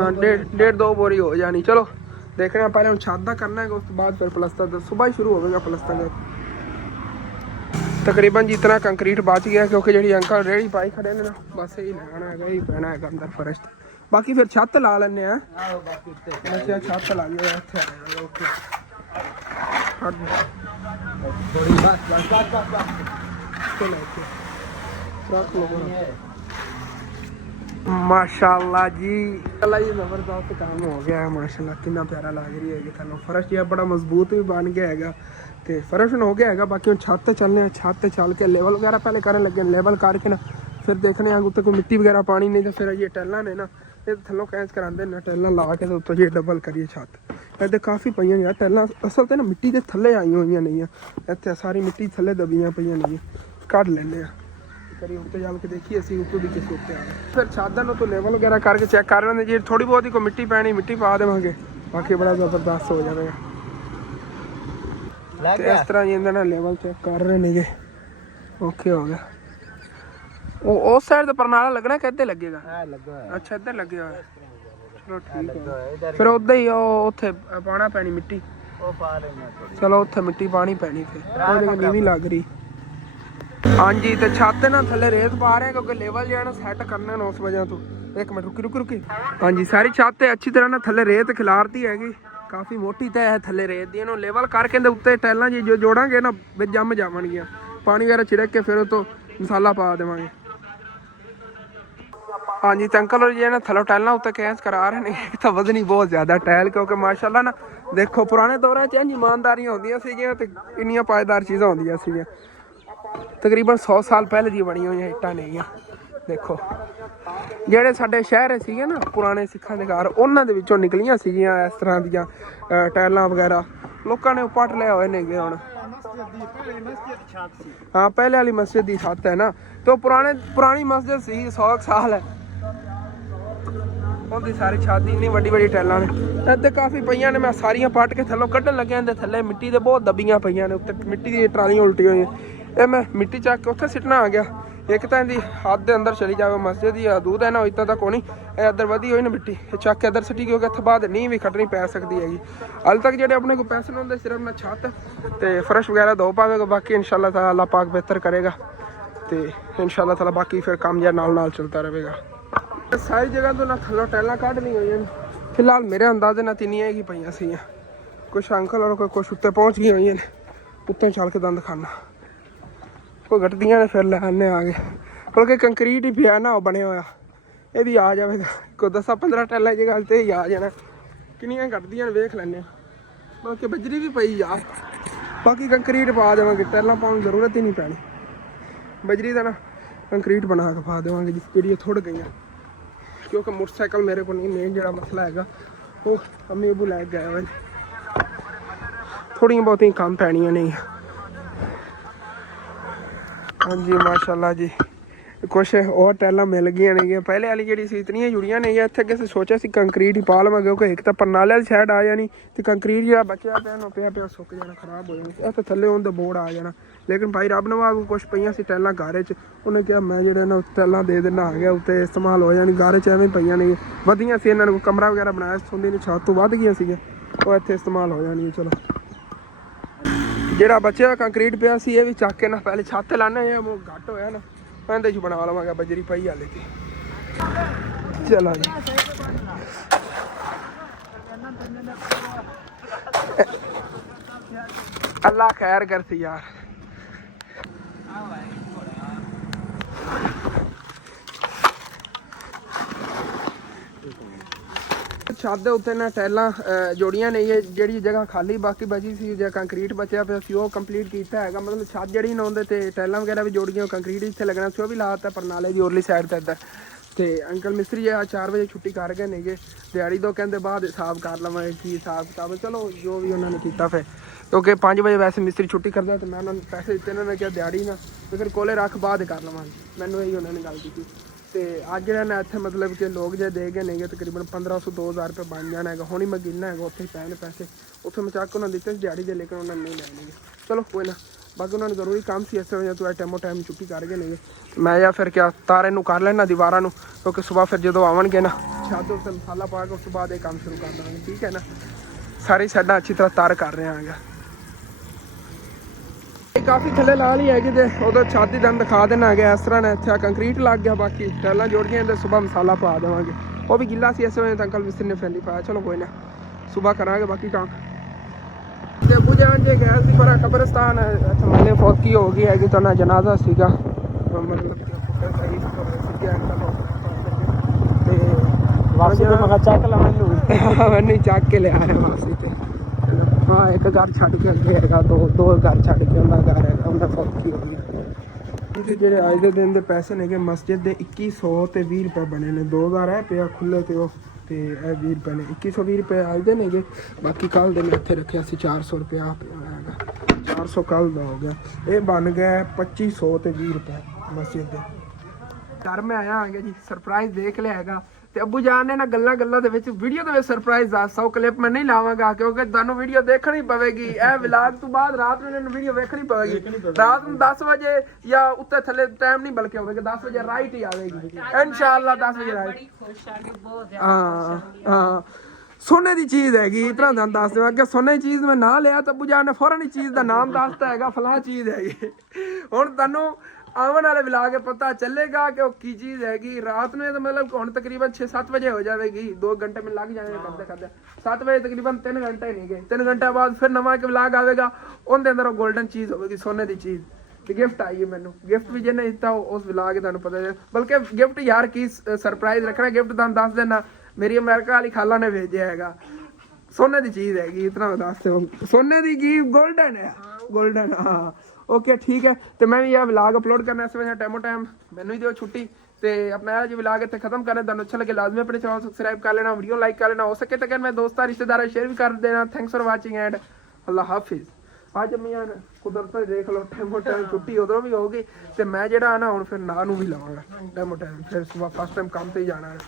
1.5-2 ਬੋਰੀ ਹੋ ਜਾਣੀ। ਚਲੋ ਦੇਖਣੇ ਆ ਪਹਿਲੇ ਹੁਣ ਛੱਤ ਦਾ ਕਰਨਾ ਹੈ ਉਸ ਤੋਂ ਬਾਅਦ ਫਿਰ ਪਲਸਤਰ ਦਾ ਸੁਬਾਹ ਹੀ ਸ਼ੁਰੂ ਹੋਵੇਗਾ ਪਲਸਤਰ ਦਾ। ਤਕਰੀਬਨ ਜਿਤਨਾ ਕੰਕਰੀਟ ਬਚ ਗਿਆ ਕਿਉਂਕਿ ਜਿਹੜੀ ਅੰਕਲ ਰੇਹੜੀ ਪਾਈ ਖੜੇ ਨੇ ਨਾ ਬਸ ਇਹੀ लगाना ਹੈਗਾ ਇਹੀ ਪੈਣਾ ਹੈਗਾ ਅੰਦਰ ਫਰਸ਼। ਬਾਕੀ ਫਿਰ ਛੱਤ ਲਾ ਲੈਣੇ ਆ। ਅੱਛਾ ਛੱਤ ਲਾ ਗਏ ਇੱਥੇ ਆ ਓਕੇ ਥੋੜੀ ਬਸ माशाल्लाह जी अल्लाह ये ज़बरदस्त काम हो गया है माशाल्लाह कितना प्यारा लग रही है थानू। फर्श ये बड़ा मजबूत भी बन गया है तो फर्श हो गया है। बाकी हम छत चलने छत चल के लेवल वगैरह पहले करने लगे लेवल करके ना फिर देखने आगे उत्ते कोई मिट्टी वगैरह पानी नहीं तो फिर ये टैलां ने ना ये थल्लों कैंच करांदे ने टैलां ला के तो उत्ते ये डबल करिए छत इतने काफ़ी पईयां यार टैलां असल तो ना मिट्टी के थल्ले आई हुई नहीं इतने सारी मिट्टी थल्ले दबियां पईयां नहीं कढ़ लेने करी उत्ते जाल के देखिए असी उत्तों भी किस उत्ते आ फिर छादा नो तो लेवल वगैरह करके चेक कर लेंगे जी थोड़ी बहुत ही कोई मिट्टी पैनी मिट्टी पा देवांगे बाकी बड़ा ज़बरदस्त हो जाएगा। इस तरह जी ना लेवल चेक कर रहे ने ओके हो गया। वो उस साइड तो परनाला लगना कि इधर लगेगा? अच्छा इधर लगे हुआ चलो ठीक है फिर उधर ही उत्थे पाना पैनी मिट्टी चलो उत्थे मिट्टी पानी पैनी फिर नीवी लग रही। हाँ जी तो छत ना थले रेत पा रहे हैं क्योंकि लेवल जो है ना सैट करना है उस वजह तो। एक मिनट रुकी हाँ जी सारी छत अच्छी तरह ना थले रेत खिलारती हैगी काफ़ी मोटी तय है थले रेत दी लेवल करके उत्ते टैलां जी जो जोड़ांगे ना बिच जम जावणगियां पानी वगैरह छिड़क के फिर तो मसाला पा देवांगे। हाँ जी तो अंकल जी ना थलो टैलां उत्ते कैंच करा रहे हैं तो वजनी बहुत ज़्यादा टैल क्योंकि माशाल्लाह ना देखो पुराने दौर च ईमानदारियां होंदियां सीगियां ते इन्नियां पायदार चीज़ां होंदियां सीगियां तकरीबन 100 साल पहले दी बनी हुई इट्टां नहीं देखो ਜਿਹੜੇ ਸਾਡੇ ਸ਼ਹਿਰ ਸੀਗੇ ਨਾ ਪੁਰਾਣੇ ਸਿੱਖਾਂ ਦੇ ਘਰ ਉਹਨਾਂ ਦੇ ਵਿੱਚੋਂ ਨਿਕਲੀਆਂ ਸੀਗੀਆਂ ਇਸ ਤਰ੍ਹਾਂ ਦੀਆਂ ਟੈਲਾਂ ਵਗੈਰਾ ਲੋਕਾਂ ਨੇ ਪੱਟ ਲਿਆ ਹੋਏ ਨੇਗੇ ਹੁਣ। हाँ पहले वाली मस्जिद की छत है ना, तो पुरानी मस्जिद सी 100 साल है। ਉਹਦੀ ਸਾਰੀ ਛਾਤੀ ਇੰਨੀ ਵੱਡੀ ਵੱਡੀ ਟੈਲਾਂ ਨੇ ਇੱਥੇ ਕਾਫੀ ਪਈਆਂ ਨੇ। ਮੈਂ ਸਾਰੀਆਂ ਪੱਟ ਕੇ ਥੱਲੋਂ ਕੱਢਣ ਲੱਗਿਆ, ਇਹਦੇ ਥੱਲੇ ਮਿੱਟੀ ਦੇ ਬਹੁਤ ਦੱਬੀਆਂ ਪਈਆਂ ਨੇ, ਉੱਤੇ ਮਿੱਟੀ ਦੀ ਟਰਾਲੀਆਂ ਉਲਟੀ ਹੋਈਆਂ। ਇਹ ਮੈਂ ਮਿੱਟੀ ਚੱਕ ਕੇ ਉੱਥੇ ਸਿੱਟਣਾ ਆ ਗਿਆ। ਇੱਕ ਤਾਂ ਇਹਦੀ ਹੱਦ ਦੇ ਅੰਦਰ ਚਲੀ ਜਾਵੇ ਮਸਜਿਦ ਦੀ ਹਦੂਦ ਹੈ ਨਾ, ਇੱਦਾਂ ਤਾਂ ਕੋਈ ਨਹੀਂ। ਇਹ ਇੱਧਰ ਵਧੀ ਹੋਈ ਨਾ ਮਿੱਟੀ, ਇਹ ਚੱਕ ਕੇ ਇੱਧਰ ਸਿੱਟੀ, ਕਿਉਂਕਿ ਇੱਥੇ ਬਾਅਦ ਨੀਂਹ ਵੀ ਖੱਟਣੀ ਪੈ ਸਕਦੀ ਹੈਗੀ। ਹਾਲੇ ਤੱਕ ਜਿਹੜੇ ਆਪਣੇ ਕੋਲ ਪੈਸੇ ਹੁੰਦੇ ਸਿਰਫ ਮੈਂ ਛੱਤ ਤੇ ਫਰਸ਼ ਵਗੈਰਾ ਧੋ ਪਾਵੇਗਾ, ਬਾਕੀ ਇਨਸ਼ਾਅੱਲਾ ਤਾਲਾ ਅੱਲਾਹ ਪਾਕ ਬਿਹਤਰ ਕਰੇਗਾ ਤੇ ਇਨਸ਼ਾਅੱਲਾ ਤਾਲਾ ਬਾਕੀ ਫਿਰ ਕੰਮ ਜਿਹਾ ਨਾਲ ਚੱਲਦਾ ਰਹੇਗਾ। ਸਾਰੀ ਜਗ੍ਹਾ ਤੋਂ ਨਾ ਥੱਲੋਂ ਟੈਲਾਂ ਕੱਢ ਲਈਆਂ ਹੋਈਆਂ ਨੇ। ਫਿਲਹਾਲ ਮੇਰੇ ਅੰਦਾਜ਼ੇ ਨਾਲ ਤਿੰਨੀਆਂ ਹੀ ਪਈਆਂ ਸੀਗੀਆਂ। ਕੁਛ ਅੰਕਲ ਔਰ ਕੁਛ ਉੱਤੇ ਪਹੁੰਚ ਗਈਆਂ ਹੋਈਆਂ ਨੇ, ਉੱਤੋਂ ਚੱਲ ਕੇ ਦੰਦ ਖਾਨਾ ਕੋਈ ਘਟਦੀਆਂ ਨੇ, ਫਿਰ ਲੈ ਆਨੇ ਆ ਗਏ। ਬਲਕਿ ਕੰਕਰੀਟ ਹੀ ਪਿਆ ਨਾ ਉਹ ਬਣਿਆ ਹੋਇਆ, ਇਹ ਵੀ ਆ ਜਾਵੇਗਾ। ਕੋਈ 10-15 ਟੈਲਾਂ ਦੀ ਗੱਲ ਤੇ ਹੀ ਆ ਜਾਣਾ। ਕਿੰਨੀਆਂ ਘਟਦੀਆਂ ਨੇ ਵੇਖ ਲੈਂਦੇ ਹਾਂ। ਬਲਕਿ ਬਜਰੀ ਵੀ ਪਈ ਯਾਰ, ਬਾਕੀ ਕੰਕਰੀਟ ਪਾ ਦੇਵਾਂਗੇ, ਟੈਲਾਂ ਪਾਉਣ ਦੀ ਜ਼ਰੂਰਤ ਹੀ ਨਹੀਂ ਪੈਣੀ। ਬਜਰੀ ਦਾ ਨਾ ਕੰਕਰੀਟ ਬਣਾ ਕੇ ਪਾ ਦੇਵਾਂਗੇ ਜਿਹੜੀਆਂ ਥੁੜ ਗਈਆਂ, ਕਿਉਂਕਿ ਮੋਟਰਸਾਈਕਲ ਮੇਰੇ ਕੋਲ ਨਹੀਂ। ਮੇਨ ਜਿਹੜਾ ਮਸਲਾ ਹੈਗਾ ਉਹ ਅੰਮੀ ਅਬੂ ਲੈ ਕੇ ਗਏ ਹੋਏ, ਥੋੜ੍ਹੀਆਂ ਬਹੁਤੀਆਂ ਕੰਮ ਪੈਣੀਆਂ ਨੇ। ਹਾਂਜੀ ਮਾਸ਼ਾਅੱਲਾ ਜੀ, ਕੁਛ ਹੋਰ ਟੈਲਾਂ ਮਿਲ ਗਈਆਂ ਨੇਗੀਆਂ। ਪਹਿਲੇ ਵਾਲੀ ਜਿਹੜੀ ਸੀ ਇਤਨੀਆਂ ਜੁੜੀਆਂ ਨਹੀਂ, ਇੱਥੇ ਕਿਸੇ ਸੋਚਿਆ ਸੀ ਕੰਕਰੀਟ ਹੀ ਪਾ ਲਵਾਂਗੇ, ਕਿਉਂਕਿ ਇੱਕ ਤਾਂ ਪਰਨਾਲੇ ਵਾਲੀ ਸਾਈਡ ਆ ਜਾਣੀ ਤੇ ਕੰਕਰੀਟ ਜਿਹੜਾ ਬਚਿਆ ਪਿਆ ਨਾ ਪਿਆ ਸੁੱਕ ਜਾਣਾ, ਖਰਾਬ ਹੋ ਜਾਣਾ। ਇੱਥੇ ਥੱਲੇ ਉਹਦੇ ਬੋਰਡ ਆ ਜਾਣਾ। ਲੇਕਿਨ ਭਾਈ ਰੱਬ ਨਵਾਜ਼ ਕੁਛ ਪਈਆਂ ਸੀ ਟੈਲਾਂ ਗਾਰੇ 'ਚ, ਉਹਨੇ ਕਿਹਾ ਮੈਂ ਜਿਹੜੇ ਨਾ ਟੈਲਾਂ ਦੇ ਦੇਣਾ ਆ ਗਿਆ, ਉੱਤੇ ਇਸਤੇਮਾਲ ਹੋ ਜਾਣੀ। ਗਾਰੇ 'ਚ ਐਵੇਂ ਪਈਆਂ ਨੇ, ਵਧੀਆਂ ਸੀ। ਇਹਨਾਂ ਨੇ ਕੋਈ ਕਮਰਾ ਵਗੈਰਾ ਬਣਾਇਆ ਸੁਣਦੀ ਨਹੀਂ, ਛੱਤ ਤੋਂ ਵੱਧ ਗਈਆਂ ਸੀਗੀਆਂ, ਉਹ ਇੱਥੇ ਇਸਤੇਮਾਲ ਹੋ ਜਾਣੀ। ਚਲੋ ਜਿਹੜਾ ਬਚਿਆ ਕੰਕਰੀਟ ਪਿਆ ਸੀ ਇਹ ਵੀ ਚੱਕ ਕੇ ਨਾ ਪਹਿਲੇ ਛੱਤ ਲਾਣੇ ਆ, ਉਹ ਘੱਟ ਹੋਇਆ ਨਾ, ਇਹਦੇ 'ਚ ਬਣਾ ਲਵਾਂਗਾ। ਬਜਰੀ ਪਈ ਹਾਲੇ ਤੇ। ਚਲੋ ਜੀ अल्लाह खैर करती यार। छत दे उत्ते ना टैलां जोड़ियां नहीं है, ਜਿਹੜੀ ਜਗ੍ਹਾ ਖਾਲੀ ਬਾਕੀ ਬਚੀ ਸੀ ਜਾਂ ਕੰਕਰੀਟ ਬਚਿਆ ਪਿਆ ਸੀ ਉਹ ਕੰਪਲੀਟ ਕੀਤਾ ਹੈਗਾ। ਮਤਲਬ ਛੱਤ ਜਿਹੜੀ ਨਾ ਉਹਦੇ ਤੇ ਟੈਲਾਂ ਵਗੈਰਾ ਵੀ ਜੋੜ ਗਈਆਂ, ਕੰਕਰੀਟ ਇੱਥੇ ਲੱਗਣਾ ਸੀ ਉਹ ਵੀ ਲਾਤਾ ਪਰਨਾਲੇ ਦੀ ਉਰਲੀ ਸਾਈਡ ਤੇ ਇੱਧਰ। ਤੇ ਅੰਕਲ ਮਿਸਤਰੀ ਜੀ 4 ਵਜੇ ਛੁੱਟੀ ਕਰ ਗਏ ਨੇਗੇ, ਦਿਹਾੜੀ ਤੋਂ ਕਹਿੰਦੇ ਬਾਅਦ ਹਿਸਾਬ ਕਰ ਲਵਾਂਗੇ ਕੀ ਹਿਸਾਬ ਕਿਤਾਬ। ਚਲੋ ਜੋ ਵੀ ਉਹਨਾਂ ਨੇ ਕੀਤਾ ਫਿਰ, ਕਿਉਂਕਿ 5 ਵਜੇ ਵੈਸੇ ਮਿਸਤਰੀ ਛੁੱਟੀ ਕਰਦਾ ਤੇ ਮੈਂ ਉਹਨਾਂ ਨੂੰ ਪੈਸੇ ਦਿੱਤੇ। ਉਹਨਾਂ ਨੇ ਕਿਹਾ ਦਿਹਾੜੀ ਨਾ ਤੇ ਫਿਰ ਕੋਲੇ ਰੱਖ ਬਾਅਦ ਕਰ ਲਵਾਂਗੇ, ਮੈਨੂੰ ਇਹੀ ਉਹਨਾਂ ਨੇ ਗੱਲ ਕੀਤੀ। ਤੇ ਅੱਜ ਜਿਹੜਾ ਨਾ ਇੱਥੇ ਮਤਲਬ ਕਿ ਲੋਕ ਜੇ ਦੇ ਗਏ ਨੇਗੇ ਤਕਰੀਬਨ 1500-2000 ਰੁਪਏ ਬਣ ਜਾਣਾ ਹੈਗਾ। ਹੁਣ ਹੀ ਮੈਂ ਗਿਣਨਾ ਹੈਗਾ, ਉੱਥੇ ਹੀ ਪੈਣ ਪੈਸੇ ਉੱਥੇ ਮੈਂ ਚੱਕ ਉਹਨਾਂ ਦਿੱਤੇ ਦਿਹਾੜੀ ਦੇ, ਲੇਕਿਨ ਉਹਨਾਂ ਨੇ ਨਹੀਂ ਲੈਣੇ। ਚਲੋ ਕੋਈ ਨਾ, ਬਾਕੀ ਉਹਨਾਂ ਨੂੰ ਜ਼ਰੂਰੀ ਕੰਮ ਸੀ, ਇਸ ਵਜ੍ਹਾ ਤੋਂ ਟਾਈਮੋ ਟਾਈਮ ਛੁੱਟੀ ਕਰ ਗਏ ਨੇਗੇ। ਮੈਂ ਜਾਂ ਫਿਰ ਕਿਆ ਤਾਰੇ ਨੂੰ ਕਰ ਲੈਣਾ ਦੀਵਾਰਾਂ ਨੂੰ, ਕਿਉਂਕਿ ਸੁਬਾਹ ਫਿਰ ਜਦੋਂ ਆਉਣਗੇ ਨਾ ਛੱਤ ਉੱਤੇ ਮਸਾਲਾ ਪਾ ਕੇ ਉਸ ਤੋਂ ਬਾਅਦ ਇਹ ਕੰਮ ਸ਼ੁਰੂ ਕਰ ਦੇਵਾਂਗੇ। ਠੀਕ ਹੈ ਨਾ, ਸਾਰੀ ਸਾਡਾ ਅੱਛੀ ਤਰ੍ਹਾਂ ਤਾਰ ਕਰ ਰਹੇ ਹੈਗਾ। ਕਾਫੀ ਥੱਲੇ ਲਾ ਲਈ ਹੈਗੀ ਤੇ ਉਦੋਂ ਛੱਤ ਦੀ ਦੰਦ ਦਿਖਾ ਦੇਣਾ ਹੈਗਾ। ਇਸ ਤਰ੍ਹਾਂ ਨਾ ਇੱਥੇ ਕੰਕਰੀਟ ਲੱਗ ਗਿਆ, ਬਾਕੀ ਟੈਲਾਂ ਜੋੜ ਗਈਆਂ ਤੇ ਸੁਬਾਹ ਮਸਾਲਾ ਪਾ ਦੇਵਾਂਗੇ। ਉਹ ਵੀ ਗਿੱਲਾ ਸੀ ਇਸ ਵਜ੍ਹਾ ਅੰਕਲ ਮਿਸਤਰੀ ਨੇ ਫਿਰ ਨਹੀਂ ਪਾਇਆ। ਚਲੋ ਕੋਈ ਨਾ, ਸੁਬਾਹ ਕਰਾਂਗੇ ਬਾਕੀ ਕੰਮ। ਅੱਬੂ ਜਾਨ ਜੇ ਗਏ ਸੀ ਪਰ ਕਬਰਸਤਾਨ ਇੱਥੇ ਮਹੱਲੇ ਫੌਤੀ ਹੋ ਗਈ ਹੈਗੀ, ਤਾਂ ਨਾ ਜਨਾਜ਼ਾ ਸੀਗਾ ਮਤਲਬ ਵਾਸੀ ਤੇ ਮੈਂ ਚੱਕ ਲਾ ਮੈਨੂੰ ਚੱਕ ਕੇ ਲਿਆ ਵਾਸੀ ਤੇ। ਹਾਂ ਇੱਕ ਘਰ ਛੱਡ ਕੇ ਅੱਗੇ ਹੈਗਾ, ਦੋ ਘਰ ਛੱਡ ਕੇ ਉਹਦਾ ਘਰ ਹੈਗਾ, ਉਹਦਾ ਫੌਤੀ ਹੋ ਗਈ। ਜਿਹੜੇ ਅੱਜ ਦੇ ਦਿਨ ਦੇ ਪੈਸੇ ਨੇਗੇ ਮਸਜਿਦ ਦੇ 2100 ਤੇ 20 ਰੁਪਏ ਬਣੇ ਨੇ। 2000 ਹੈ ਪਿਆ ਖੁੱਲੇ ਤੇ ਉਹ ਤੇ ਇਹ 20 ਰੁਪਏ ਨੇ। 2120 ਰੁਪਏ ਅੱਜ ਦੇ ਨੇਗੇ, ਬਾਕੀ ਕੱਲ ਦੇ ਮੈਂ ਇੱਥੇ ਰੱਖਿਆ ਸੀ 400 ਰੁਪਇਆ ਪਿਆ ਹੈਗਾ, 400 ਕੱਲ ਦਾ ਹੋ ਗਿਆ। ਇਹ ਬਣ ਗਿਆ 2500 ਤੇ 20 ਰੁਪਏ ਮਸਜਿਦ ਦੇ। ਘਰ ਮੈਂ ਆਇਆ ਆਂਗੇ ਜੀ, ਸਰਪ੍ਰਾਈਜ਼ ਦੇਖ ਲਿਆ ਹੈਗਾ। ਤੇ ਅੱਬੂ ਜਾਨ ਨੇ ਨਾ ਗੱਲਾਂ ਦੇ ਵਿੱਚ ਵੀਡੀਓ ਦੇ ਵਿੱਚ ਸਰਪ੍ਰਾਈਜ਼ ਦੱਸਾ, ਉਹ ਕਲਿੱਪ ਮੈਂ ਨਹੀਂ ਲਾਵਾਂਗਾ ਕਿਉਂਕਿ ਤੁਹਾਨੂੰ ਵੀਡੀਓ ਦੇਖਣੀ ਪਵੇਗੀ। ਇਹ ਵਲੌਗ ਤੋਂ ਬਾਅਦ ਰਾਤ ਨੂੰ ਇਹਨਾਂ ਵੀਡੀਓ ਵੇਖਣੀ ਪਵੇਗੀ। ਰਾਤ ਨੂੰ 10 ਵਜੇ ਜਾਂ ਉੱਤੇ ਥੱਲੇ ਟਾਈਮ ਨਹੀਂ ਬਲਕਿ ਹੋਵੇਗਾ 10 ਵਜੇ ਰਾਈਟ ਹੀ ਆਵੇਗੀ ਇਨਸ਼ਾਅੱਲਾ। 10 ਵਜੇ ਰਾਈਟ। ਬੜੀ ਖੁਸ਼ ਆ ਗਈ, ਬਹੁਤ ਜ਼ਿਆਦਾ ਹਾਂ ਸੋਨੇ ਦੀ ਚੀਜ਼ ਹੈਗੀ। ਇਤਨਾ ਤੁਹਾਨੂੰ ਦੱਸ ਦਿਓ, ਅੱਗੇ ਸੋਨੇ ਦੀ ਚੀਜ਼ ਮੈਂ ਨਾ ਲਿਆ ਤਾਂ ਅੱਬੂ ਜਾਨ ਨੇ ਫੌਰਨ ਹੀ ਚੀਜ਼ ਦਾ ਨਾਮ ਦੱਸਤਾ ਹੈਗਾ, ਫਲਾਂ ਚੀਜ਼ ਹੈਗੀ। ਹੁਣ ਤੁਹਾਨੂੰ ਆਉਣ ਵਾਲੇ ਵਲੌਗ ਕੇ ਪਤਾ ਚੱਲੇਗਾ ਕਿ ਉਹ ਕੀ ਚੀਜ਼ ਹੈਗੀ। ਰਾਤ ਨੂੰ ਤਾਂ ਮਤਲਬ ਹੁਣ ਤਕਰੀਬਨ 6-7 ਵਜੇ ਹੋ ਜਾਵੇਗੀ, 2 ਘੰਟੇ ਮੈਨੂੰ ਲੱਗ ਜਾਣੇ ਕਰਦੇ 7 ਵਜੇ ਤਕਰੀਬਨ 3 ਘੰਟੇ ਨਹੀਂ ਗਏ। 3 ਘੰਟੇ ਬਾਅਦ ਫਿਰ ਨਵਾਂ ਇੱਕ ਵਲੌਗ ਆਵੇਗਾ, ਉਹਦੇ ਅੰਦਰ ਉਹ ਗੋਲਡਨ ਚੀਜ਼ ਹੋਵੇਗੀ, ਸੋਨੇ ਦੀ ਚੀਜ਼। ਤੇ ਗਿਫਟ ਆਈ ਹੈ ਮੈਨੂੰ, ਗਿਫਟ ਵੀ ਜਿਹਨੇ ਦਿੱਤਾ ਉਸ ਵਲੌਗ ਤੁਹਾਨੂੰ ਪਤਾ ਹੈ। ਬਲਕਿ ਗਿਫਟ ਯਾਰ ਕੀ ਸਰਪ੍ਰਾਈਜ਼ ਰੱਖਣਾ, ਗਿਫਟ ਤੁਹਾਨੂੰ ਦੱਸ ਦੇਣਾ ਮੇਰੀ ਅਮਰੀਕਾ ਵਾਲੀ ਖਾਲਾ ਨੇ ਭੇਜਿਆ ਹੈਗਾ। ਸੋਨੇ ਦੀ ਚੀਜ਼ ਹੈਗੀ, ਇਤਨਾ ਦੱਸ ਦਿਓ। ਸੋਨੇ ਦੀ ਕੀ ਗੋਲਡਨ ਹੈ, ਗੋਲਡਨ। ਹਾਂ ओके ठीक है। तो मैं भी यह व्लॉग अपलोड करना इस वजह टाइमो टाइम मैनू ही दो छुट्टी। तो अपना जो व्लॉग इतने खत्म करना, तुहानू अच्छा लगे लाजमी अपने चैनल सब्सक्राइब कर लेना, वीडियो लाइक कर लेना, हो सके तो मैं दोस्तां रिश्तेदार शेयर भी कर देना। थैंक्स फॉर वाचिंग एंड ਅੱਲਾ ਹਾਫਿਜ਼। ਅੱਜ ਮੀਆਂ ਕੁਦਰਤ ਦੇਖ ਲਓ ਟਾਈਮੋ ਟਾਈਮ ਛੁੱਟੀ ਉਧਰੋਂ ਵੀ ਹੋਊਗੀ ਤੇ ਮੈਂ ਜਿਹੜਾ ਨਾ ਹੁਣ ਫਿਰ ਨਾ ਨੂੰ ਵੀ ਲਵਾਂਗਾ ਟਾਈਮੋ ਟਾਈਮ ਫਿਰ ਫਸਟ ਟਾਈਮ ਕੰਮ ਤੇ ਹੀ ਜਾਣਾ ਹੈ।